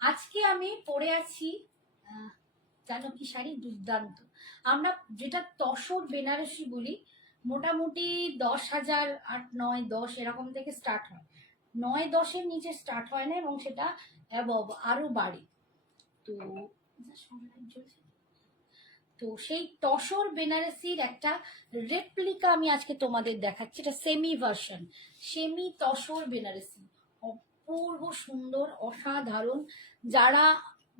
আজকে আমি পরে আছি জানো কি শাড়ি দুর্দান্ত। আমরা যেটা তসর বেনারসি বলি, মোটামুটি 10,000, 8, 9, 10 এরকম থেকে স্টার্ট হয়। 9-10-এর নিচে স্টার্ট হয় না, এবং সেটা অ্যাবভ আরো বাড়ে। তো তো সেই তসর বেনারসির একটা রেপ্লিকা আমি আজকে তোমাদের দেখাচ্ছি। এটা semi version, semi tussar Benarasi, অপূর্ব সুন্দর, অসাধারণ। যারা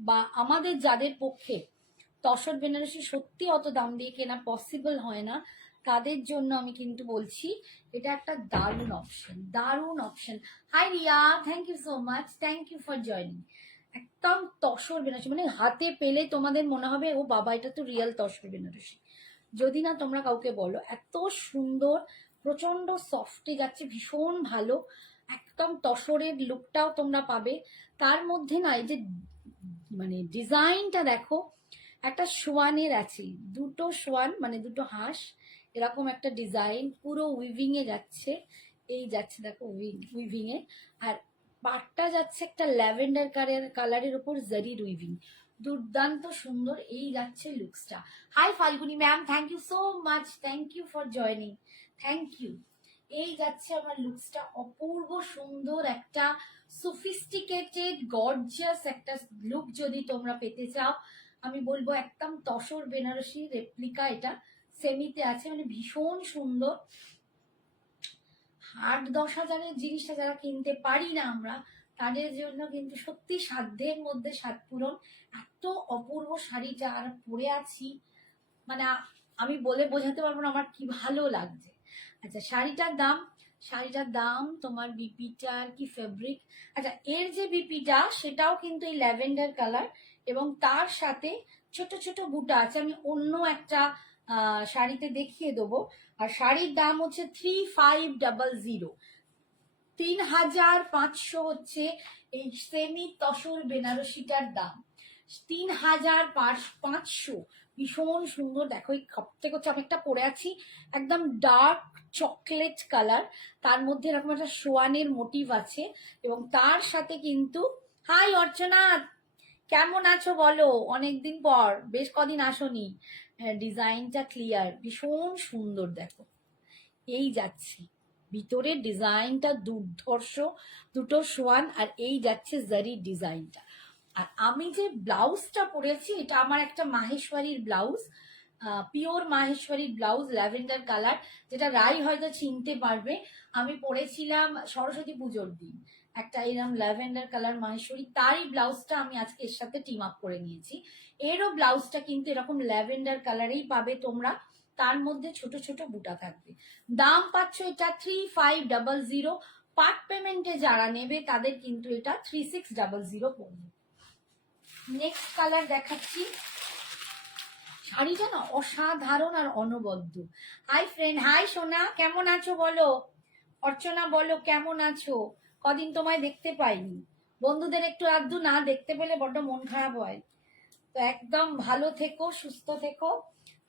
বা আমাদের যাদের পক্ষে তসর বেনারসি সত্যি অত দাম দিয়ে কেনা পসিবল হয় না, তাদের জন্য আমি কিন্তু বলছি এটা একটা দারুণ অপশন, দারুণ option. Hi Riya, thank you so much, thank you for joining. একদম তসর বেনারসি, মানে হাতে পেলে তোমাদের মনে হবে ও বাবা এটা তো রিয়েল তসর বেনারসি। যদি না তোমরা কাউকে বলো, এত সুন্দর, প্রচন্ড সফটে যাচ্ছে, ভীষণ ভালো। একদম তসরের লুকটাও তোমরা পাবে। তার মধ্যে না এই যে মানে ডিজাইনটা দেখো, একটা সোয়ানের আছে, দুটো সোয়ান মানে দুটো হাঁস, এরকম একটা ডিজাইন পুরো উইভিং এ যাচ্ছে। এই যাচ্ছে দেখো উইভিং এ, আর পাটটা যাচ্ছে একটা ল্যাভেন্ডার কালারের উপর জারির উইভিং। দুর্দান্ত সুন্দর এই যাচ্ছে লুকসটা। Hi Falguni ma'am, thank you so much, thank you for joining, thank you. এই যাচ্ছে আমার লুকসটা, অপূর্ব সুন্দর একটা সফিস্টিকেটেড গর্জিয়াস একটা লুক যদি তোমরা পেতে চাও, আমি বলবো একদম তসর বেনারসি রেপ্লিকা। এটা সেমিতে আছে, মানে ভীষণ সুন্দর। 8-10 হাজারের জিনিসটা যারা কিনতে পারি না আমরা, তাদের জন্য কিন্তু সত্যি সাধ্যের মধ্যে সাধ পূরণ। এত অপূর্ব শাড়িটা আর পরে আছি, মানে আমি বলে বোঝাতে পারবো না আমার কি ভালো লাগছে। আচ্ছা, শাড়িটার দাম তোমার বিপিটার কি ফেব্রিক, আচ্ছা এর যে বিপিটা সেটাও কিন্তু এই ল্যাভেন্ডার কালার, এবং তার সাথে ছোট ছোট বুটা আছে। আমি অন্য একটা শাড়িতে দেখিয়ে দেবো। আর শাড়ির দাম হচ্ছে 3500, 3500 হচ্ছে এই সেমি তসর বেনারসিটার দাম। 3500, ভীষণ সুন্দর। দেখো এই খপ্তে করছে, আমি একটা পরে আছি একদম ডার্ক চকলেট কালার, তার মধ্যে এরকম একটা সোয়ানের মোটিভ আছে, এবং তার সাথে কিন্তু হাই অর্চনা, কেমন আছো বলো, অনেকদিন পর, বেশ কদিন আসনি। ডিজাইনটা ক্লিয়ার, ভীষণ সুন্দর। দেখো এই যাচ্ছে ভিতরের ডিজাইনটা দুর্ধর্ষ, দুটো সোয়ান, আর এই যাচ্ছে জারি ডিজাইনটা। আর আমি যে ব্লাউজটা পরেছি এটা আমার একটা মাহেশ্বরীর ব্লাউজ, পিওর মাহেশ্বরীর ব্লাউজ, ল্যাভেন্ডার কালার, যেটা রাই হয়তো চিনতে পারবে। আমি পরেছিলাম সরস্বতী পুজোর দিন একটা এরকম ল্যাভেন্ডার কালার মাহেশ্বরী, তারই ব্লাউজটা আমি আজকে এর সাথে টিম আপ করে নিয়েছি। এরও ব্লাউজটা কিন্তু এরকম ল্যাভেন্ডার কালারেই পাবে তোমরা, তার মধ্যে ছোট ছোট বুটা থাকবে। দাম পাচ্ছ এটা 3500। পার্ট পেমেন্টে যারা নেবে তাদের কিন্তু এটা 3600 পড়বে। নেক্সট কালার দেখাচ্ছি। শাড়িটা না অসাধারণ আর অনবদ্য। হাই ফ্রেন্ড, হাই সোনা, কেমন আছো বলো। অর্চনা বলো কেমন আছো, কদিন তোমায় দেখতে পাইনি। বন্ধুদের একটু আধটু না দেখতে পেলে বড্ড মন খারাপ হয়। তো একদম ভালো থেকো, সুস্থ থেকো।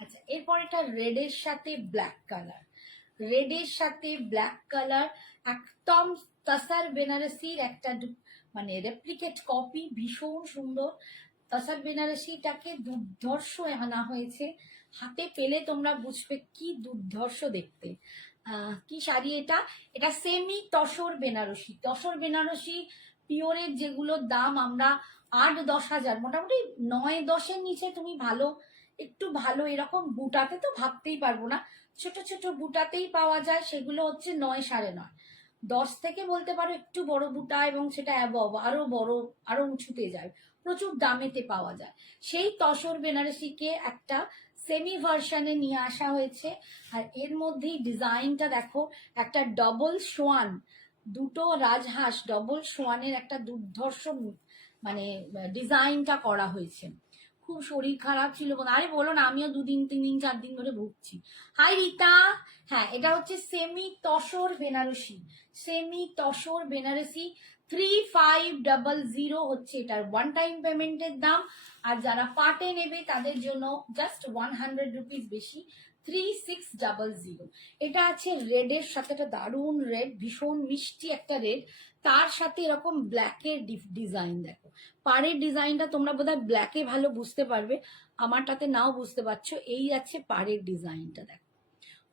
আচ্ছা, এরপর এটা রেডের সাথে ব্ল্যাক কালার, রেডের সাথে ব্ল্যাক কালার, একদম তাসার বেনারসির একটা মানে রেপ্লিকেট কপি, ভীষণ সুন্দর। তাসার বেনারসিটাকে দুর্ধর্ষ আনা হয়েছে, হাতে পেলে তোমরা বুঝবে কি দুর্ধর্ষ দেখতে। কি শাড়ি এটা, এটা সেমি তসর বেনারসি। তসর বেনারসি পিওরের যেগুলোর দাম আমরা 8-10 হাজার, মোটামুটি 9-10-এর নিচে তুমি ভালো, একটু ভালো এরকম বুটাতে তো ভাবতেই পারবো না, ছোট ছোট বুটাতেই পাওয়া যায়, সেগুলো হচ্ছে 9, 9.5, 10 থেকে বলতে পারো একটু বড় বুটা, এবং সেটা অ্যাবভ আরো বড়, আরো উঁচুতে যায়, প্রচুর দামেতে পাওয়া যায়। সেই তসর বেনারসিকে একটা সেমি ভার্সনে নিয়ে আসা হয়েছে। আর এর মধ্যেই ডিজাইনটা দেখো, একটা ডবল সোয়ান, দুটো রাজহাঁস ডবল সোয়ানের একটা দুর্ধর্ষ মানে ডিজাইনটা করা হয়েছে। খুব শরীর খারাপ ছিল, আরে বলো না, আমিও 2 দিন 3 দিন 4 দিন ধরে ভুগছি। হাই রীতা, হ্যাঁ এটা হচ্ছে সেমি তসর বেনারসি, সেমি তসর বেনারসি 3500 হচ্ছে এটার ওয়ান টাইম পেমেন্টের দাম। আর যারা পার্টে নেবে তাদের জন্য জাস্ট 100 রুপিস বেশি, 3600। এটা আছে রেডের সাথে, একটা দারুণ রেড, ভীষণ মিষ্টি একটা রেড, তার সাথে এরকম ব্ল্যাকের ডিজাইন দেখো, পাড়ের ডিজাইনটা তোমরা বোধহয় ব্ল্যাকে ভালো বুঝতে পারবে, আমারটাতে নাও বুঝতে পারছো। এই যাচ্ছে পাড়ের ডিজাইনটা দেখো,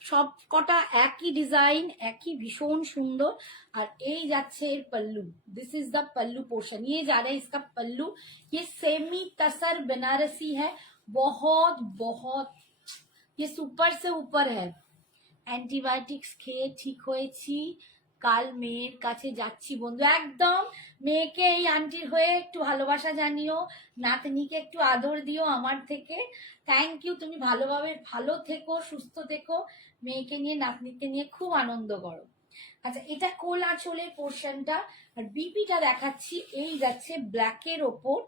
সব কটা একই ডিজাইন, একই ভীষণ সুন্দর। আর এই যাচ্ছে এর pallu, this is the pallu portion. ये जा रहा है इसका पल्लू, ये सेमी तसर बनारसी है, बहुत बहुत ये सुपर से ऊपर है। অ্যান্টিবায়োটিক্স খেয়ে ঠিক হয়েছি, কাল মেয়ের কাছে যাচ্ছি বন্ধু। একদম মেয়েকে এই আন্টির হয়ে একটু ভালোবাসা জানিও, নাতনিকে একটু আদর দিও আমার থেকে। থ্যাংক ইউ, তুমি ভালোভাবে ভালো থেকো, সুস্থ থেকো, মেয়েকে নিয়ে নাতনিকে নিয়ে খুব আনন্দ করো। আচ্ছা, এটা কোল আঁচলের পোর্শনটা। আর বিপিটা দেখাচ্ছি, এই যাচ্ছে ব্ল্যাকের ওপর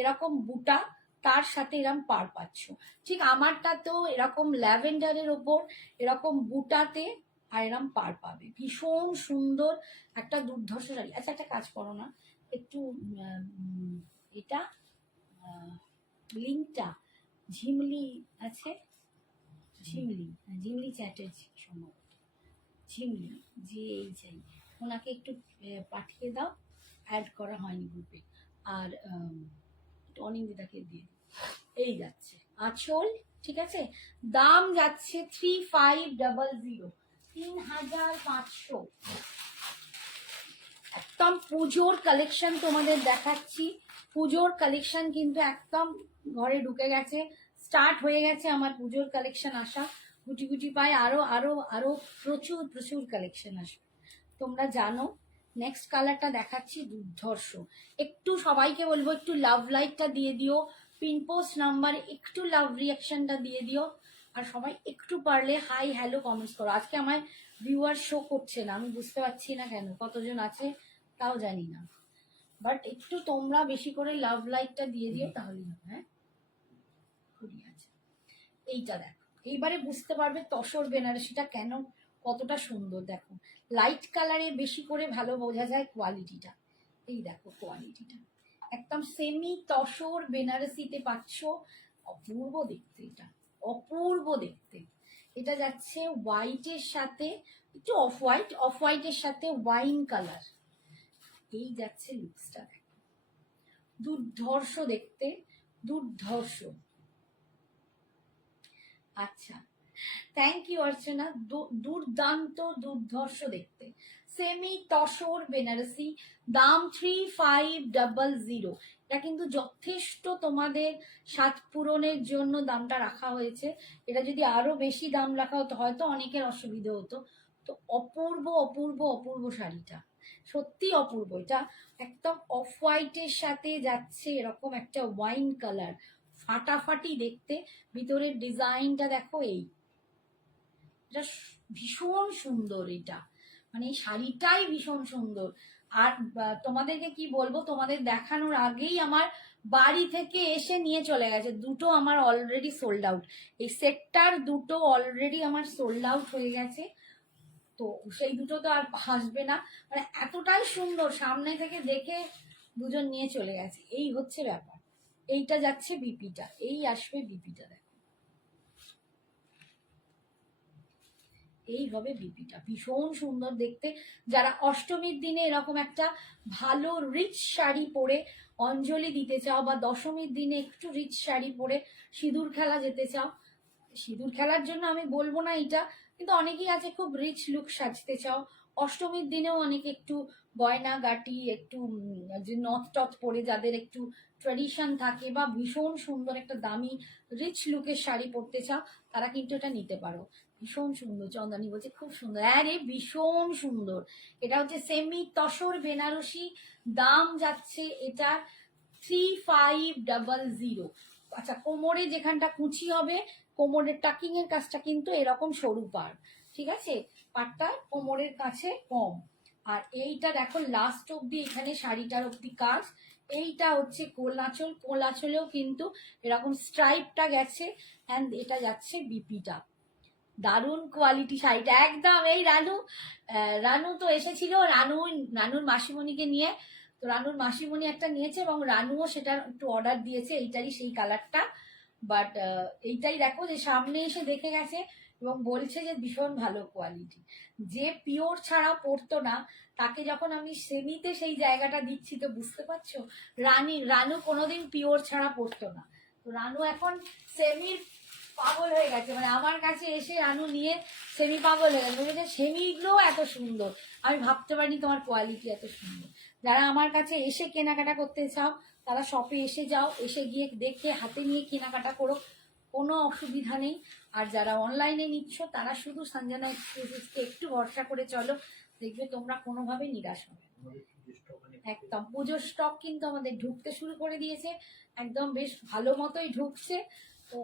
এরকম বুটা, তার সাথে এরকম পার পাচ্ছ। ঠিক আমারটা তো এরকম ল্যাভেন্ডারের ওপর এরকম বুটাতে আর এরকম পার পাবে, ভীষণ সুন্দর একটা দুর্ধর্ষ শাড়ি। আচ্ছা, একটা কাজ করো না, একটু এটা লিঙ্কটা ঝিমলি আছে, ঝিমলি চ্যাটার্জি সম্ভবত, ঝিমলি যে এই চাই, ওনাকে একটু পাঠিয়ে দাও, অ্যাড করা হয়নি গ্রুপে। আর অনিন্দিতাকে দিয়ে দিই। এই যাচ্ছে আঁচল, ঠিক আছে, দাম যাচ্ছে 3500, 3500। একদম পুজোর কালেকশন তোমাদের দেখাচ্ছি, পুজোর কালেকশন কিন্তু একদম ঘরে ঢুকে গেছে, স্টার্ট হয়ে গেছে আমার পুজোর কালেকশন আসা। গুটি গুটি পায় আরো আরো আরো প্রচুর প্রচুর কালেকশন আসবে, তোমরা জানো। নেক্সট কালারটা দেখাচ্ছি, দুর্ধর্ষ। একটু সবাইকে বলবো একটু লাভ লাইকটা দিয়ে দিও, পিনপোস্ট নাম্বারে একটু লাভ রিয়াকশনটা দিয়ে দিও, আর সবাই একটু পারলে হাই হ্যালো কমেন্টস করো। আজকে আমার ভিউয়ার শো করছে না, আমি বুঝতে পারছি না কেন, কতজন আছে তাও জানি না, বাট একটু তোমরা বেশি করে লাভ লাইকটা দিয়ে দিও, তাহলেই হবে। হ্যাঁ, খুবই আছে। এইটা দেখো, এইবারে বুঝতে পারবে তসর বেনারসিটা কেন কতটা সুন্দর। দেখো লাইট কালারে বেশি করে ভালো বোঝা যায় কোয়ালিটিটা। এই দেখো কোয়ালিটিটা একদম সেমি তসর বেনারসিতে পাচ্ছ, অপূর্ব দেখতে, এটা অপূর্ব দেখতে। এটা যাচ্ছে হোয়াইটের সাথে একটু অফ হোয়াইটের সাথে ওয়াইন কালার। এই যাচ্ছে লুকসটা, দেখো দুর্ধর্ষ দেখতে, দুর্ধর্ষ। আচ্ছা, থ্যাংক ইউ অর্চনা, দুর্দান্ত দুর্ধর্ষ দেখতে, সেমি তসর বেনারসি, দাম 3500। এটা কিন্তু যথেষ্ট তোমাদের স্বাদ পূরণের জন্য দামটা রাখা হয়েছে, এটা যদি আরো বেশি দাম রাখা হতো হয়তো অনেকের অসুবিধা হতো। তো অপূর্ব অপূর্ব অপূর্ব শাড়িটা, সত্যি অপূর্ব। এটা একদম অফ হোয়াইটের সাথে যাচ্ছে এরকম একটা ওয়াইন কালার, ফাটাফাটি দেখতে। ভিতরের ডিজাইনটা দেখো, এই এটা ভীষণ সুন্দর, এটা মানে এই শাড়িটাই ভীষণ সুন্দর। আর তোমাদেরকে কি বলবো, তোমাদের দেখানোর আগেই আমার বাড়ি থেকে এসে নিয়ে চলে গেছে দুটো, আমার অলরেডি সোল্ড আউট। এই সেটটার দুটো অলরেডি আমার সোল্ড আউট হয়ে গেছে, তো সেই দুটো তো আর আসবে না, মানে এতটাই সুন্দর, সামনে থেকে দেখে দুজন নিয়ে চলে গেছে, এই হচ্ছে ব্যাপার। এইটা যাচ্ছে বিপিটা, এই আসবে বিপিটা, দেখো এই হবে বিপিটা, ভীষণ সুন্দর দেখতে। যারা অষ্টমীর দিনে এরকম একটা ভালো রিচ শাড়ি পরে অঞ্জলি দিতে চাও, বা দশমীর দিনে একটু রিচ শাড়ি পরে সিঁদুর খেলা যেতে চাও, সিঁদুর খেলার জন্য আমি বলবো না এটা, কিন্তু অনেকেই আছে খুব রিচ লুক সাজতে চাও, অষ্টমীর দিনেও অনেকে একটু গয়না গাটি, একটু যে নথ টথ পরে যাদের একটু ট্রেডিশন থাকে, বা ভীষণ সুন্দর একটা দামি রিচ লুকের শাড়ি পরতে চাও, তারা কিন্তু এটা নিতে পারো। ভীষণ সুন্দর, চন্দানি বলছে খুব সুন্দর, আরে ভীষণ সুন্দর। এটা হচ্ছে সেমি তসর বেনারসি, দাম যাচ্ছে এটা 3500। আচ্ছা, কোমরে যেখানটা কুচি হবে, কোমরের টাকিং এর কাজটা কিন্তু এরকম সরু পার, ঠিক আছে, পাটটা কোমরের কাছে কম। আর এইটা দেখো লাস্ট অব্দি এখানে শাড়িটার অব্দি কাজ। এইটা হচ্ছে কোলাচল, কোলাচলেও কিন্তু এরকম স্ট্রাইপটা গেছে, অ্যান্ড এটা যাচ্ছে বিপিটা। দারুণ কোয়ালিটি শাড়িটা একদম। এই রানু তো এসেছিল, রানুর মাসিমণিকে নিয়ে, তো রানুর মাসিমণি একটা নিয়েছে এবং রানুও সেটা একটু অর্ডার দিয়েছে, এইটারই সেই কালারটা। বাট এইটাই দেখো যে সামনে এসে দেখে গেছে এবং বলছে যে ভীষণ ভালো কোয়ালিটি। যে পিওর ছাড়া পরতো না তাকে যখন আমি সেমিতে সেই জায়গাটা দিচ্ছি, তো বুঝতে পারছো রানু কোনোদিন পিওর ছাড়া পরতো না, তো রানু এখন সেমির পাগল হয়ে গেছে। মানে আমার কাছে এসে রানু নিয়ে সেমি পাগল হয়ে গেছে, বলেছে সেমিগুলো এত সুন্দর, আমি ভাবতে পারিনি তোমার কোয়ালিটি এত সুন্দর। যারা আমার কাছে এসে কেনাকাটা করতে চাও তারা শপে এসে যাও, এসে গিয়ে দেখে হাতে নিয়ে কেনাকাটা করো, কোনো অসুবিধা নেই। আর যারা অনলাইনে নিচ্ছ তারা শুধু সঞ্জনা এক্সক্লুসিভকে একটু ভরসা করে চলো, দেখবে তোমরা কোনোভাবে নিরাশ হবে। একদম পুজোর স্টক কিন্তু আমাদের ঢুকতে শুরু করে দিয়েছে, একদম বেশ ভালো মতোই ঢুকছে। তো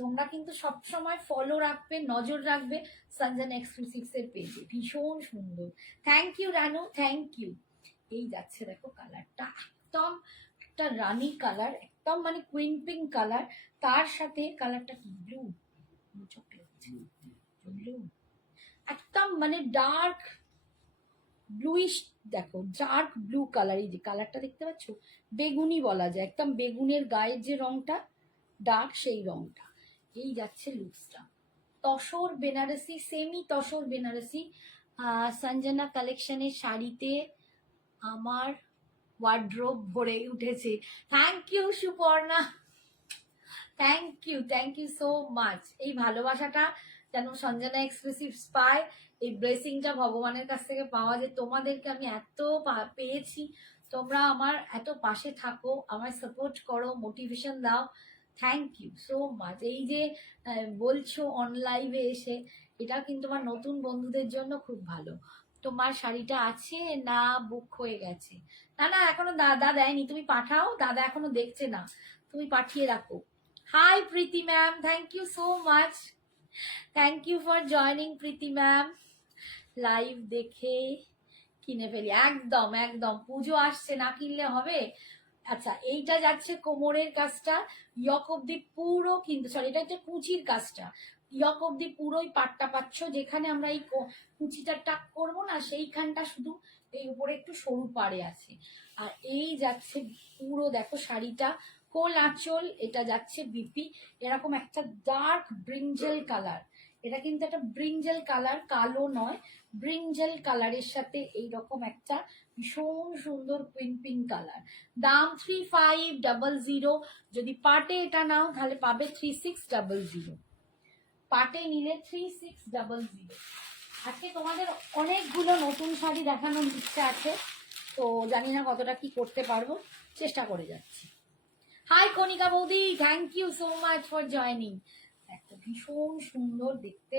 তোমরা কিন্তু সবসময় ফলো রাখবে, নজর রাখবে সঞ্জনা এক্সক্লুসিভস এর পেজে, ভীষণ সুন্দর। Thank you Ranu, thank you. এই যাচ্ছে দেখো কালারটা, একদম একটা রানী কালার, একদম মানে কুইন পিঙ্ক কালার, তার সাথে কালারটা কি ব্লু, চকলেট ব্লু, একদম মানে ডার্ক ব্লুইশ, দেখো ডার্ক ব্লু কালার। এই যে কালারটা দেখতে পাচ্ছ, বেগুনি বলা যায়, একদম বেগুনের গায়ের যে রংটা ডার্ক সেই রংটা। এই যাচ্ছে লুকসটা, তসর বেনারসি, সেমি তসর বেনারসি সঞ্জনা কালেকশনের শাড়িতে আমার ওয়ার্ড্রোব ভরে উঠেছে। Thank you Suparna, thank you so much. এই ভালোবাসাটা যেন সঞ্জনা এক্সক্লুসিভস পায়, এই ব্লেসিংটা ভগবানের কাছ থেকে পাওয়া, যে তোমাদেরকে আমি এত পেয়েছি, তোমরা আমার এত পাশে থাকো, আমার সাপোর্ট করো, মোটিভেশন দাও, থ্যাংক ইউ সো মাচ। এই যে বলছো অনলাইভে এসে, এটা কিন্তু আমার নতুন বন্ধুদের জন্য খুব ভালো। তোমার শাড়িটা আছে না বুক হয়ে গেছে? না না, এখনো দাদা দেয়নি, তুমি পাঠাও, দাদা এখনো দেখছে না, তুমি পাঠিয়ে রাখো। Hi Priti ma'am, thank you so much, thank you for joining Priti ma'am. Live দেখে কিনে ফেলি, একদম একদম, পুজো আসছে, না কিনলে হবে। আচ্ছা, এইটা যাচ্ছে কোমরের কাজটা, ইয়ক অব্দি পুরো, কিন্তু সরি এটা হচ্ছে কুচির কাজটা, ইয়ক অব্দি পুরোই পাটটা পাচ্ছ, যেখানে আমরা এই কুচিটা টাক করবো না সেইখানটা শুধু এই উপরে একটু সরু পাড়ে আছে। আর এই যাচ্ছে পুরো, দেখো শাড়িটা কোল আঁচল, এটা যাচ্ছে বিপি, এরকম একটা ডার্ক ব্রিঞ্জেল কালার, এটা কিন্তু একটা ব্রিঞ্জেল কালার, কালো নয়, ব্রিঞ্জেল কালারের সাথে এইরকম একটা ভীষণ সুন্দর পিঙ্ক পিঙ্ক কালার। দাম 3500, যদি পাটে এটা নাও তাহলে পাবে 3600, পাটে নিলে 3600। আজকে তোমাদের অনেকগুলো নতুন শাড়ি দেখানোর ইচ্ছা আছে, তো জানি না কতটা কি করতে পারবো, চেষ্টা করে যাচ্ছি। হাই কণিকা বৌদি, thank you so much for joining. একটা ভীষণ সুন্দর দেখতে,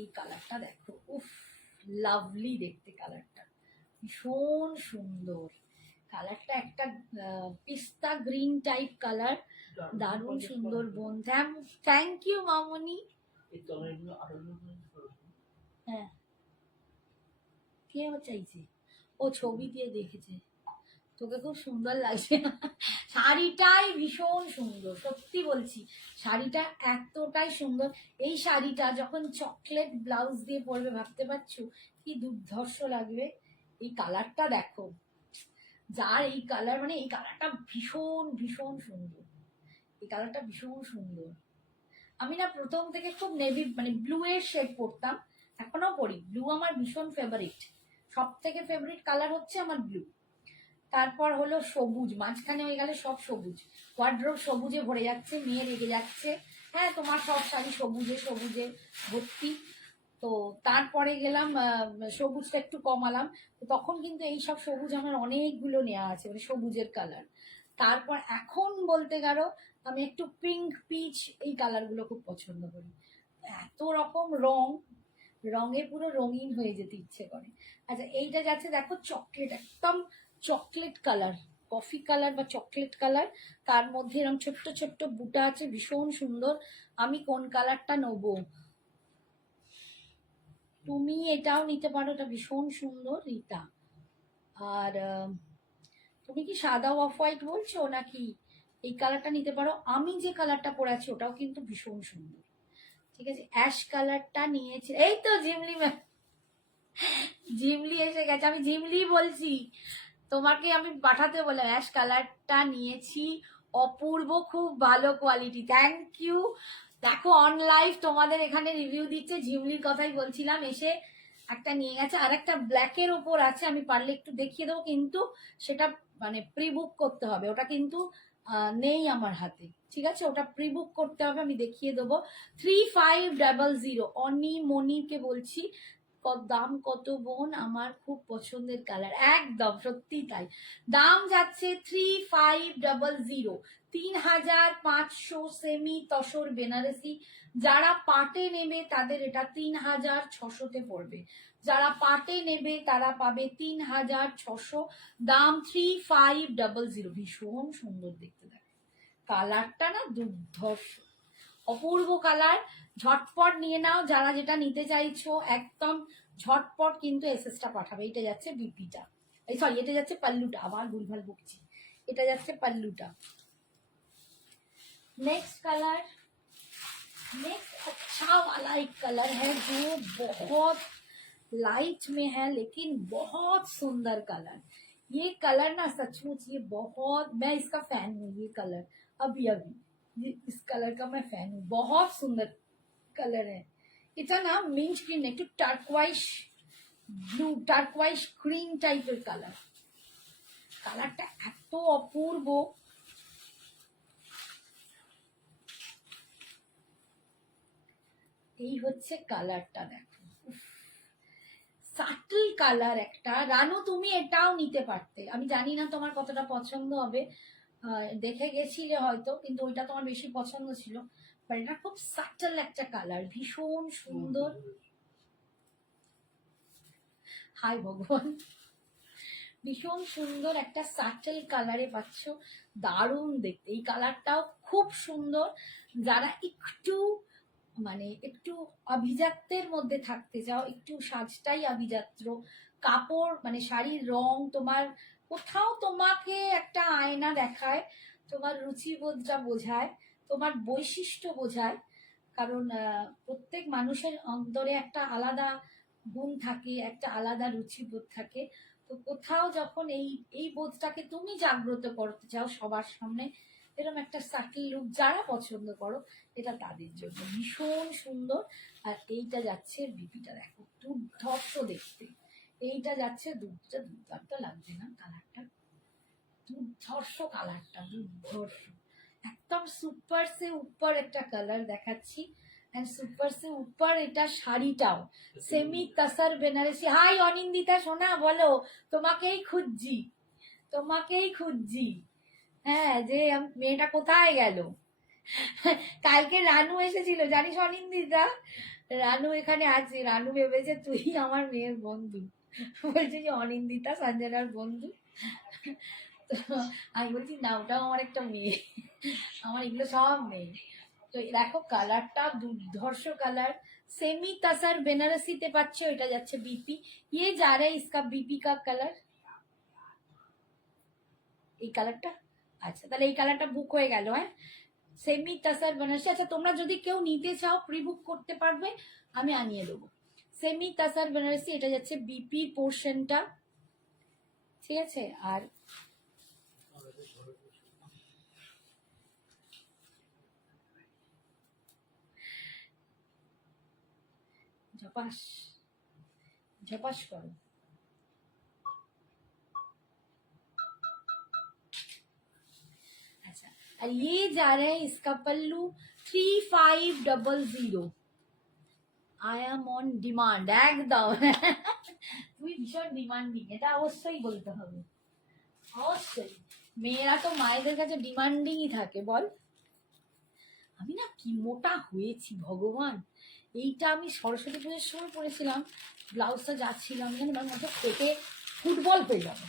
এই কালারটা দেখো, উফ লাভলি দেখতে, কালারটা ভীষণ সুন্দর, কালারটা একটা পিস্তা গ্রিন টাইপ কালার, দারুণ সুন্দর বোন। থ্যাংক ইউ মামনি। হ্যাঁ, কে চাইছে? ও ছবি দিয়ে দেখেছে, তোকে খুব সুন্দর লাগছে, শাড়িটাই ভীষণ সুন্দর, সত্যি বলছি শাড়িটা এতটাই সুন্দর। এই শাড়িটা যখন চকলেট ব্লাউজ দিয়ে পরবে, ভাবতে পারছো কি দুর্ধর্ষ লাগবে। এই কালারটা দেখো, যার এই কালার, মানে এই কালারটা ভীষণ ভীষণ সুন্দর, এই কালারটা ভীষণ সুন্দর। আমি না প্রথম থেকে খুব নেভি মানে ব্লু এর শেড পরতাম, এখনো পরি, ব্লু আমার ভীষণ ফেভারিট, সব থেকে ফেভারিট কালার হচ্ছে আমার ব্লু। তারপর হলো সবুজ, মাঝখানে হয়ে গেলে সব সবুজ, ওয়ার্ড্রোব সবুজে ভরে যাচ্ছে, মেয়ে রেগে যাচ্ছে, হ্যাঁ তোমার সব শাড়ি সবুজে সবুজে ভর্তি। তো তারপরে গেলাম সবুজটা একটু কমালাম, তো তখন কিন্তু এই সব সবুজ আমার অনেকগুলো নেওয়া আছে, মানে সবুজের কালার। তারপর এখন বলতে গেলো আমি একটু পিঙ্ক পিচ এই কালারগুলো খুব পছন্দ করি, এত রকম রং, রঙে পুরো রঙিন হয়ে যেতে ইচ্ছে করে। আচ্ছা, এইটা যাচ্ছে দেখো চকলেট, একদম চকলেট কালার, কফি কালার বা চকলেট কালার, তার মধ্যে এরকম ছোট্ট ছোট্ট বুটা আছে, ভীষণ সুন্দর। আমি কোন কালারটা নেবো? তুমি এটাও নিতে পারো, এটা ভীষণ সুন্দর রীতা। আর তুমি কি সাদা অফ হোয়াইট বলছো নাকি? এই কালারটা নিতে পারো, আমি যে কালারটা পরে আছি ওটাও কিন্তু ভীষণ সুন্দর। ঠিক আছে, অ্যাশ কালারটা নিয়েছে, এই তো জিমলি ম্যাম, জিমলি এসে গেছে, আমি জিমলি বলছি, তোমাকে আমি পাঠাতে বলে অ্যাশ কালারটা নিয়েছি, অপূর্ব, খুব ভালো কোয়ালিটি, থ্যাংক ইউ। দেখো অন লাইভ তোমাদের এখানে রিভিউ দিচ্ছে, ঝিমলির কথাই বলছিলাম, এসে একটা নিয়ে গেছে, আর একটা ব্ল্যাকের ওপর আছে, আমি পারলে একটু দেখিয়ে দেবো, কিন্তু সেটা মানে প্রি বুক করতে হবে, ওটা কিন্তু নেই আমার হাতে, ঠিক আছে, ওটা প্রি বুক করতে হবে, আমি দেখিয়ে দেবো। 3500 অনি মনিকে বলছি, দাম কত বোন? আমার খুব পছন্দের কালার, একদম সত্যি তাই, দাম যাচ্ছে 3500, 3500 সেমি তসর বেনারসি। যারা পাটে নেবে তাদের এটা 3600-তে পড়বে, যারা পাটে নেবে তারা পাবে 3600, দাম 3500। ভীষণ সুন্দর দেখতে, দেখো কালারটা না দুর্ধর্ষ, অপূর্ব কালার, ঝটপট নিয়ে নাও যারা যেটা নিতে চাইছো, একদম ঝটপট কিন্তু এসএসটা পাঠাবে। এটা যাচ্ছে বিপিটা, এই সরি এটা যাচ্ছে পাল্লুটা, আবার ভুলভাল বকছি, এটা যাচ্ছে পাল্লুটা। नेक्स्ट कलर, नेक्स्ट अच्छा वाला एक कलर है जो बहुत लाइट में है लेकिन बहुत सुंदर कलर। ये कलर ना सचमुच ये बहुत, मैं इसका फैन हूँ, ये कलर अभी अभी इस कलर का मैं फैन हूँ, बहुत सुंदर कलर है। এটা না মিন্ট গ্রিন, একটু টার্কোয়াইশ ব্লু, টার্কোয়াইশ ক্রিম টাইপের কালার, কালারটা এত অপূর্ব, এই হচ্ছে কালারটা, দেখো সাটল কালার একটা। রানু তুমি এটাও নিতে পারতে, আমি জানি না তোমার কতটা পছন্দ হবে, দেখে গেছিলে হয়তো, কিন্তু ওইটা তোমার বেশি পছন্দ ছিল, বাট এটা খুব সাটল একটা কালার, ভীষণ সুন্দর। হাই ভগবান, ভীষণ সুন্দর একটা সাটল কালারে পাচ্ছ, দারুণ দেখতে, এই কালারটাও খুব সুন্দর। যারা একটু মানে একটু আভিজাত্যের মধ্যে থাকতে চাও, একটু সাজটাই আভিজাত্য, কাপড় মানে শাড়ির রং তোমার কোথাও তোমাকে একটা আয়না দেখায়, তোমার রুচিবোধটা বোঝায়, তোমার বৈশিষ্ট্য বোঝায়, কারণ প্রত্যেক মানুষের অন্তরে একটা আলাদা গুণ থাকে, একটা আলাদা রুচিবোধ থাকে, তো কোথাও যখন এই এই বোধটাকে তুমি জাগ্রত করতে চাও সবার সামনে, এরকম একটা সাটল লুক যারা পছন্দ করো, এটা তাদের জন্য ভীষণ সুন্দর। আর এইটা যাচ্ছে বিপিটা, দেখো দুর্ধর্ষ দেখতে, এইটা যাচ্ছে দুর্দান্ত লাগছে না কালারটা, দুর্ধর্ষ কালারটা, দুর্ধর্ষ একদম সুপার সে উপর একটা কালার দেখাচ্ছি, এন্ড সুপার সে উপর এটা শাড়িটাও সেমি তসর বেনারসি। হাই অনিন্দিতা সোনা, বলো, তোমাকেই খুঁজছি, তোমাকেই খুঁজছি, হ্যাঁ যে মেয়েটা কোথায় গেল। কালকে রানু এসেছিল জানিস অনিন্দিতা, রানু এখানে আছে, রানু ভেবেছে তুই আমার মেয়ের বন্ধু, বলছে যে অনিন্দিতা সঞ্জনার বন্ধু, তো আমি বলছি না ওটাও আমার একটা মেয়ে, আমার এগুলো সব মেয়ে। তো দেখো কালারটা দুর্ধর্ষ কালার, সেমি তসর বেনারসিতে পাচ্ছ, এটা যাচ্ছে বিপি, ये जा रहा है इसका बीपी का कलर, এই কালারটা, আচ্ছা তাহলে এই কালারটা বুক হয়ে গেল। হ্যাঁ সেমি তসর বেনারসি, আচ্ছা তোমরা যদি কেউ নিতে চাও প্রি বুক করতে পারবে, আমি আনিয়ে দেবো। সেমি তসর বেনারসি, এটা যাচ্ছে বিপি পোর্শনটা, ঠিক আছে। আর ঝপাস ঝপাস করো, अच्छा और ये जा रहे हैं इसका पल्लू 3500, आई एम ऑन डिमांड একদম তুই ভীষণ ডিমান্ডিং, এটা অবশ্যই বলতে হবে, অবশ্যই, মেয়েরা তো মায়েদের কাছে ডিমান্ডিংই থাকে বল। আমি না কি মোটা হয়েছি ভগবান, এইটা আমি সরস্বতী পুজোর সময় পরেছিলাম, ব্লাউজটা যাচ্ছিলাম জানি আমার মতো পেটে ফুটবল হয়ে যাবে,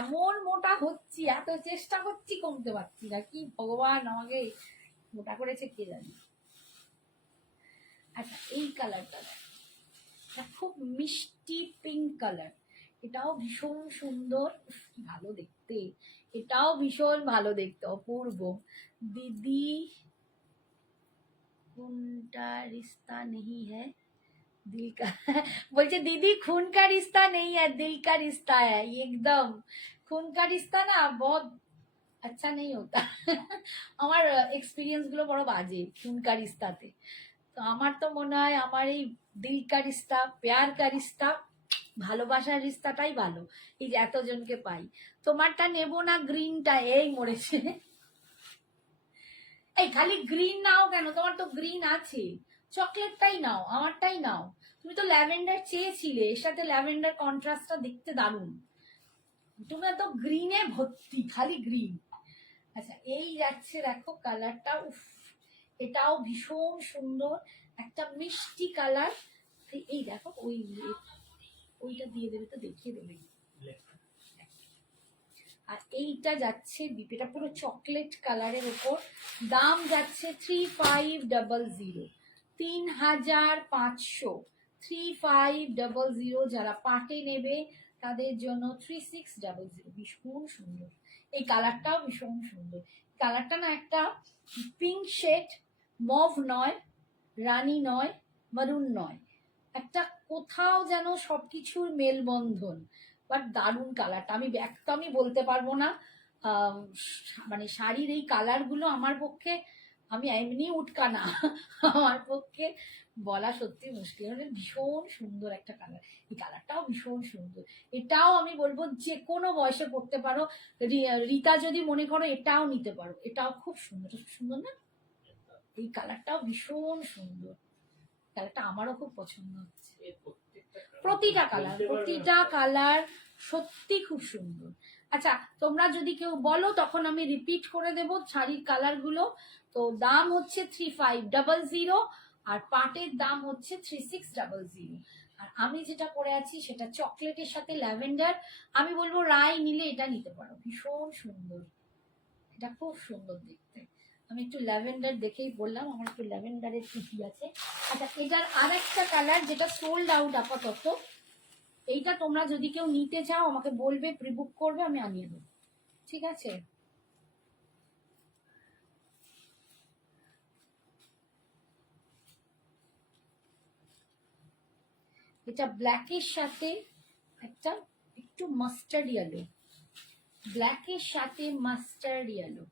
এমন মোটা হচ্ছি, এত চেষ্টা করছি কমতে পারছি না, কি ভগবান আমাকে মোটা করেছে কে জানি। আচ্ছা এই কালারটা খুব মিষ্টি পিঙ্ক কালার, এটাও ভীষণ সুন্দর, কি ভালো দেখতে, এটাও ভীষণ ভালো দেখতে, অপূর্ব। দিদি কোনটা রিস্তা নেই হ্যাঁ, दिल का बोलছে दीदी खून का रिश्ता नहीं है दिल का रिश्ता है ये एकदम खून का रिश्ता ना बहुत अच्छा नहीं होता আমার এক্সপিরিয়েন্স গুলো বড় বাজে খুন কা রিস্তাতে তো আমার তো মনে হয় আমার এই দিল কা রিস্তা প্যার কা রিস্তা ভালোবাসার রিস্তাটাই ভালো এই যে এতজনকে পাই তোমারটা নেবো না গ্রিনটা এই মরেছে এই খালি গ্রিন নাও কেন তোমার তো গ্রিন আছে চকলেটটাই নাও আমারটাই নাও তুমি তো ল্যাভেন্ডার চেয়েছিলে এর সাথে ল্যাভেন্ডার কন্ট্রাস্টটা দেখতে দারুণ তুমি তো গ্রিনে ভর্তি খালি গ্রিন আচ্ছা এই যাচ্ছে দেখো কালারটা উফ এটাও ভীষণ সুন্দর একটা মিষ্টি কালার এই দেখো ওইটা দিয়ে দেবে তো দেখিয়ে দেবে আর এইটা যাচ্ছে বিপিটা পুরো চকলেট কালারের উপর দাম যাচ্ছে 3500 3500 3500 যারা পাটে নেবে তাদের জন্য 3600 ভীষণ সুন্দর এই কালারটাও ভীষণ সুন্দর কালারটা না একটা পিঙ্ক শেড মভ নয় রানী নয় মারুন নয় একটা কোথাও যেন সবকিছুর মেলবন্ধন বাট দারুণ কালারটা আমি ব্যক্ত আমি বলতে পারবো না মানে শাড়ির এই কালারগুলো আমার পক্ষে আমি এমনি উটকা না আমার পক্ষে বলা সত্যি মুশকিল মানে ভীষণ সুন্দর একটা কালার এই কালারটাও ভীষণ সুন্দর এটাও আমি বলবো যে কোনো বয়সে পড়তে পারো রীতা যদি মনে করো এটাও নিতে পারো এটাও খুব সুন্দর সুন্দর না এই কালারটাও ভীষণ সুন্দর কালারটা আমারও খুব পছন্দ হচ্ছে প্রতিটা কালার সত্যি খুব সুন্দর আচ্ছা তোমরা যদি কেউ বলো তখন আমি রিপিট করে দেব শাড়ির কালার গুলো তো দাম হচ্ছে 3500 আর পাটের দাম হচ্ছে 3600 আর আমি যেটা পরে আছি সেটা চকলেটের সাথে ল্যাভেন্ডার আমি বলবো রায় নিলে এটা নিতে পারো ভীষণ সুন্দর এটা খুব সুন্দর দেখতে আমি একটু ল্যাভেন্ডার দেখেই বললাম আমার একটু ল্যাভেন্ডারের কি আছে আচ্ছা এটার আরেকটা কালার যেটা সোল্ড আউট আপাতত এইটা তোমরা যদি কেউ নিতে চাও আমাকে বলবে প্রিবুক করবে আমি আনিয়ে দেবো ঠিক আছে এটা ব্ল্যাকের সাথে একটা একটু মাস্টার্ড ইয়েলো ব্ল্যাকের সাথে মাস্টার্ড ইয়েলো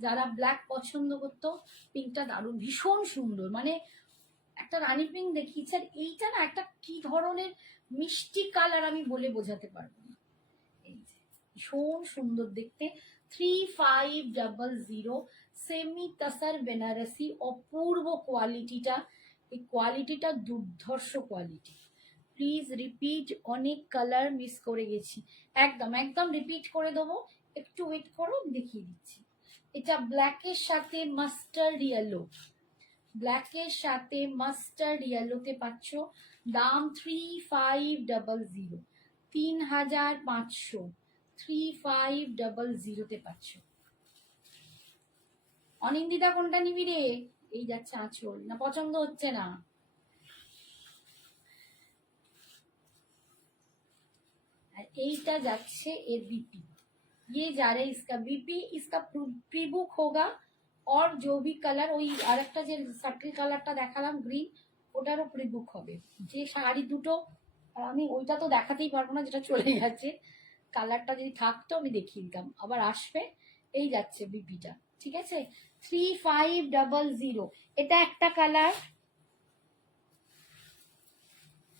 যারা ব্ল্যাক পছন্দ করতো পিঙ্কটা দারুণ ভীষণ সুন্দর মানে একটা রানী পিঙ্ক দেখিয়েছে আর এইটা না একটা কি ধরনের মিষ্টি কালার আমি বলে বোঝাতে পারবো না এই যে ভীষণ সুন্দর দেখতে 3500 সেমি তাসার বেনারসি অপূর্ব কোয়ালিটিটা এই কোয়ালিটিটা দুর্ধর্ষ কোয়ালিটি প্লিজ রিপিট অনেক কালার মিস করে গেছি একদম একদম রিপিট করে দেবো একটু ওয়েট করো দেখিয়ে দিচ্ছি এটা ব্ল্যাকের সাথে মাস্টার্ড ইয়েলো ব্ল্যাকের সাথে মাস্টার্ড ইয়েলোতে পাচ্ছ দাম 3500 3500 3500 পাচ্ছ অনিন্দিতা কোনটা নিবি রে এই যাচ্ছে আঁচল না পছন্দ হচ্ছে না আর এইটা যাচ্ছে এর বিপি ये जा रहा है इसका बीपी इसका प्री बुक होगा और जो भी कलर ওই আরেকটা যে সার্কেল কালারটা দেখালাম গ্রিন ওটারও প্রি বুক হবে যে শাড়ি দুটো আমি ওইটা তো দেখাতেই পারবো না যেটা চলে গেছে কালারটা যদি থাকতো আমি দেখিয়ে দিতাম আবার আসবে এই যাচ্ছে বিপিটা ঠিক আছে 3500 এটা একটা কালার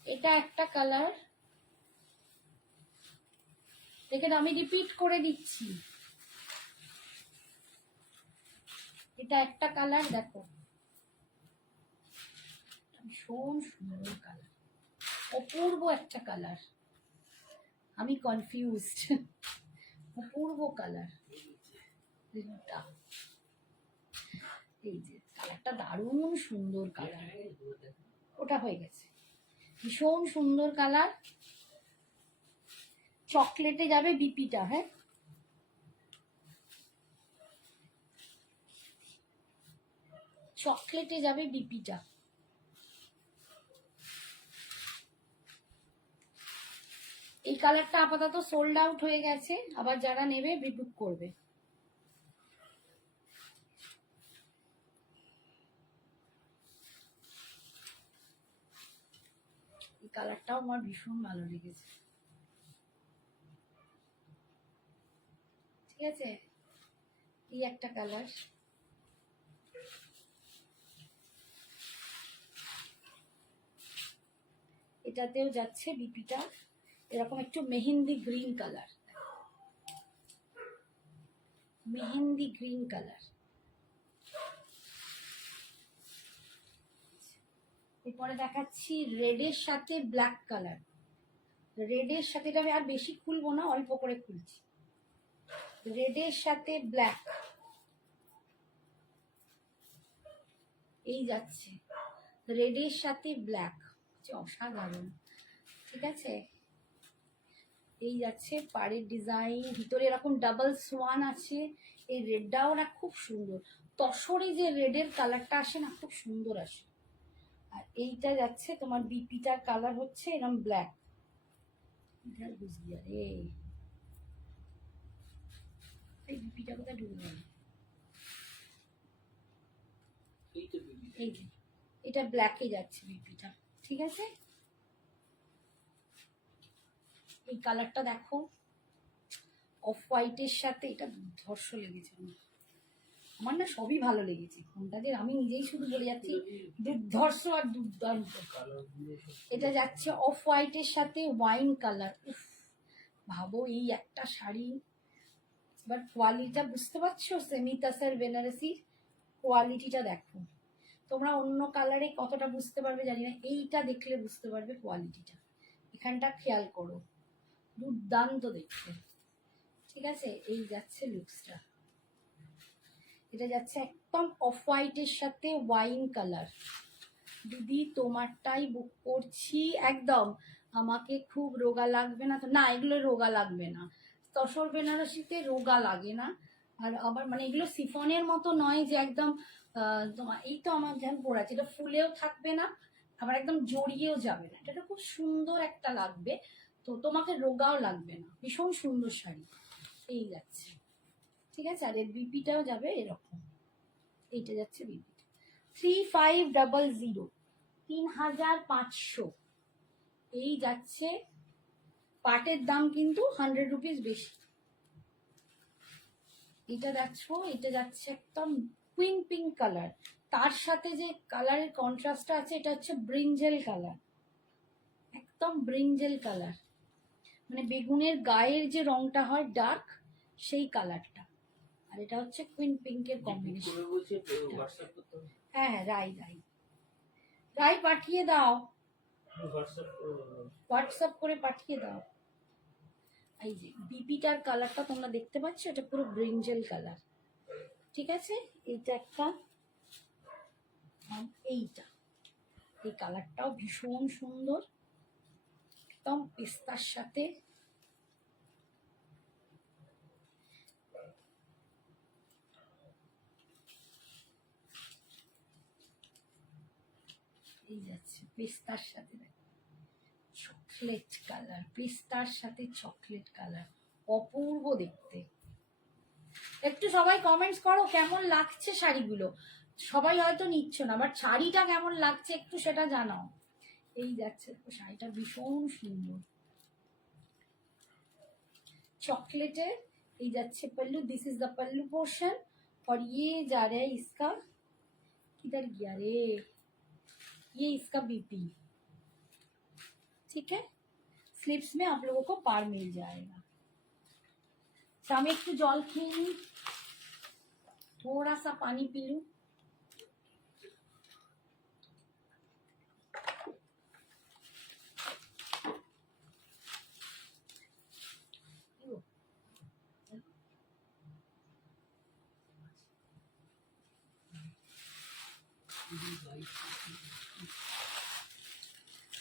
এটা একটা কালার দেখেন আমি রিপিট করে দিচ্ছি এটা একটা কালার দেখো ভীষণ সুন্দর কালার অপূর্ব একটা কালার আমি কনফিউজড অপূর্ব কালার এই যে কালারটা দারুণ সুন্দর কালার ওটা হয়ে গেছে ভীষণ সুন্দর কালার চকলেটে যাবে বিপিটা হ্যাঁ চকলেটে যাবে বিপিটা এই কালারটা আপাতত সোল্ড আউট হয়ে গেছে আবার যারা নেবে বিবুক করবে এই কালারটাও আমার ভীষণ ভালো লেগেছে। ঠিক আছে, এই একটা কালার। এটাতেও যাচ্ছে বিপিটা এরকম একটু mehndi green colour, mehndi green colour. এরপরে দেখাচ্ছি রেডের সাথে ব্ল্যাক কালার। রেডের সাথে, এটা আমি আর বেশি খুলবো না, অল্প করে খুলছি। রেডের সাথে ব্ল্যাক, এই যাচ্ছে রেডের সাথে ব্ল্যাক, অসাধারণ। ঠিক আছে, এই যাচ্ছে পাড়ের ডিজাইন, ভিতরে এরকম ডাবল সোয়ান আছে। এই রেডটাও না খুব সুন্দর, তসরে যে রেডের কালারটা আসে না, খুব সুন্দর আসে। আর এইটা যাচ্ছে তোমার বিপিটার কালার হচ্ছে এরকম ব্ল্যাক। বুঝলি আরে এই বিপিটা কোথায় ঢুকে গেল? এই যে এটা ব্ল্যাকে যাচ্ছে বিপিটা। ঠিক আছে, এই কালারটা দেখো অফ হোয়াইটের সাথে, এটা দুর্ধর্ষ লেগেছে আমার না, সবই ভালো লেগেছে। কোনটা যে আমি নিজেই শুধু বলে যাচ্ছি দুর্ধর্ষ আর দুর্দান্ত। এটা যাচ্ছে অফ হোয়াইটের সাথে ওয়াইন কালার। ভাবো এই একটা শাড়ি, বাট কোয়ালিটিটা বুঝতে পারছো? সেমি তাসার বেনারসির কোয়ালিটিটা দেখো। তোমরা অন্য কালারে কতটা বুঝতে পারবে জানি না, এইটা দেখলে বুঝতে পারবে কোয়ালিটিটা। এখানটা খেয়াল করো, দুর্দান্ত দেখতে। ঠিক আছে, এই যাচ্ছে লুকসটা। এটা যাচ্ছে একদম অফ হোয়াইটের সাথে ওয়াইন কালার। দিদি তোমারটাই বুক করছি একদম, আমাকে খুব রোগা লাগবে না তো? না, এগুলো রোগা লাগবে না, তসর বেনারসিতে রোগা লাগে না। আর আবার মানে এগুলো সিফনের মতো নয় যে একদম তোমার, এই তো আমার যেমন পড়াচ্ছে, এটা ফুলেও থাকবে না, আবার একদম জড়িয়েও যাবে না। এটা খুব সুন্দর একটা লাগবে, তো তোমাকে রোগাও লাগবে না। ভীষণ সুন্দর শাড়ি, এই যাচ্ছে। ঠিক আছে, আর এর বিপিটাও যাবে এরকম। এইটা যাচ্ছে বিপি 3500, 3500। এই যাচ্ছে, পাটের দাম কিন্তু 100 রুপিস বেশি। এটা দেখছো, এটা যাচ্ছে একদম কুইন পিঙ্ক কালার, তার সাথে যে কালারের কন্ট্রাস্টটা আছে এটা হচ্ছে ব্রিঞ্জেল কালার, একদম ব্রিঞ্জেল কালার, মানে বেগুনের গায়ের যে রংটা হয় ডার্ক, সেই কালারটা। আর এটা হচ্ছে কুইন পিঙ্কের কম্বিনেশন। হ্যাঁ হ্যাঁ, রাই রাই রাই পাঠিয়ে দাও, হোয়াটসঅ্যাপ করে পাঠিয়ে দাও। এই যে বিপিটার কালারটা তোমরা দেখতে পাচ্ছ, এটা পুরো ব্রিঞ্জেল কালার। ঠিক আছে, এইটা একটা, এইটা, এই কালারটাও ভীষণ সুন্দর, একদম পেস্তার সাথে। এই যাচ্ছে পেস্তার সাথে চকলেট কালার, পেস্তার সাথে চকলেট কালার, অপূর্ব দেখতে। একটু সবাই কমেন্টস করো কেমন লাগছে শাড়িগুলো। সবাই হয়তো নিচ্ছ না, বাট শাড়িটা কেমন লাগছে একটু সেটা জানাও। এই যাচ্ছে, শাড়িটা ভীষণ সুন্দর, चॉकलेट ये जाच्छे pallu, this is the pallu portion और ये जा रहा है इसका, किधर गया रे, ये इसका बीपी। ठीक है, स्लिप्स में आप लोगों को पार मिल जाएगा। शाम एक जल खेल, थोड़ा सा पानी पी लूं।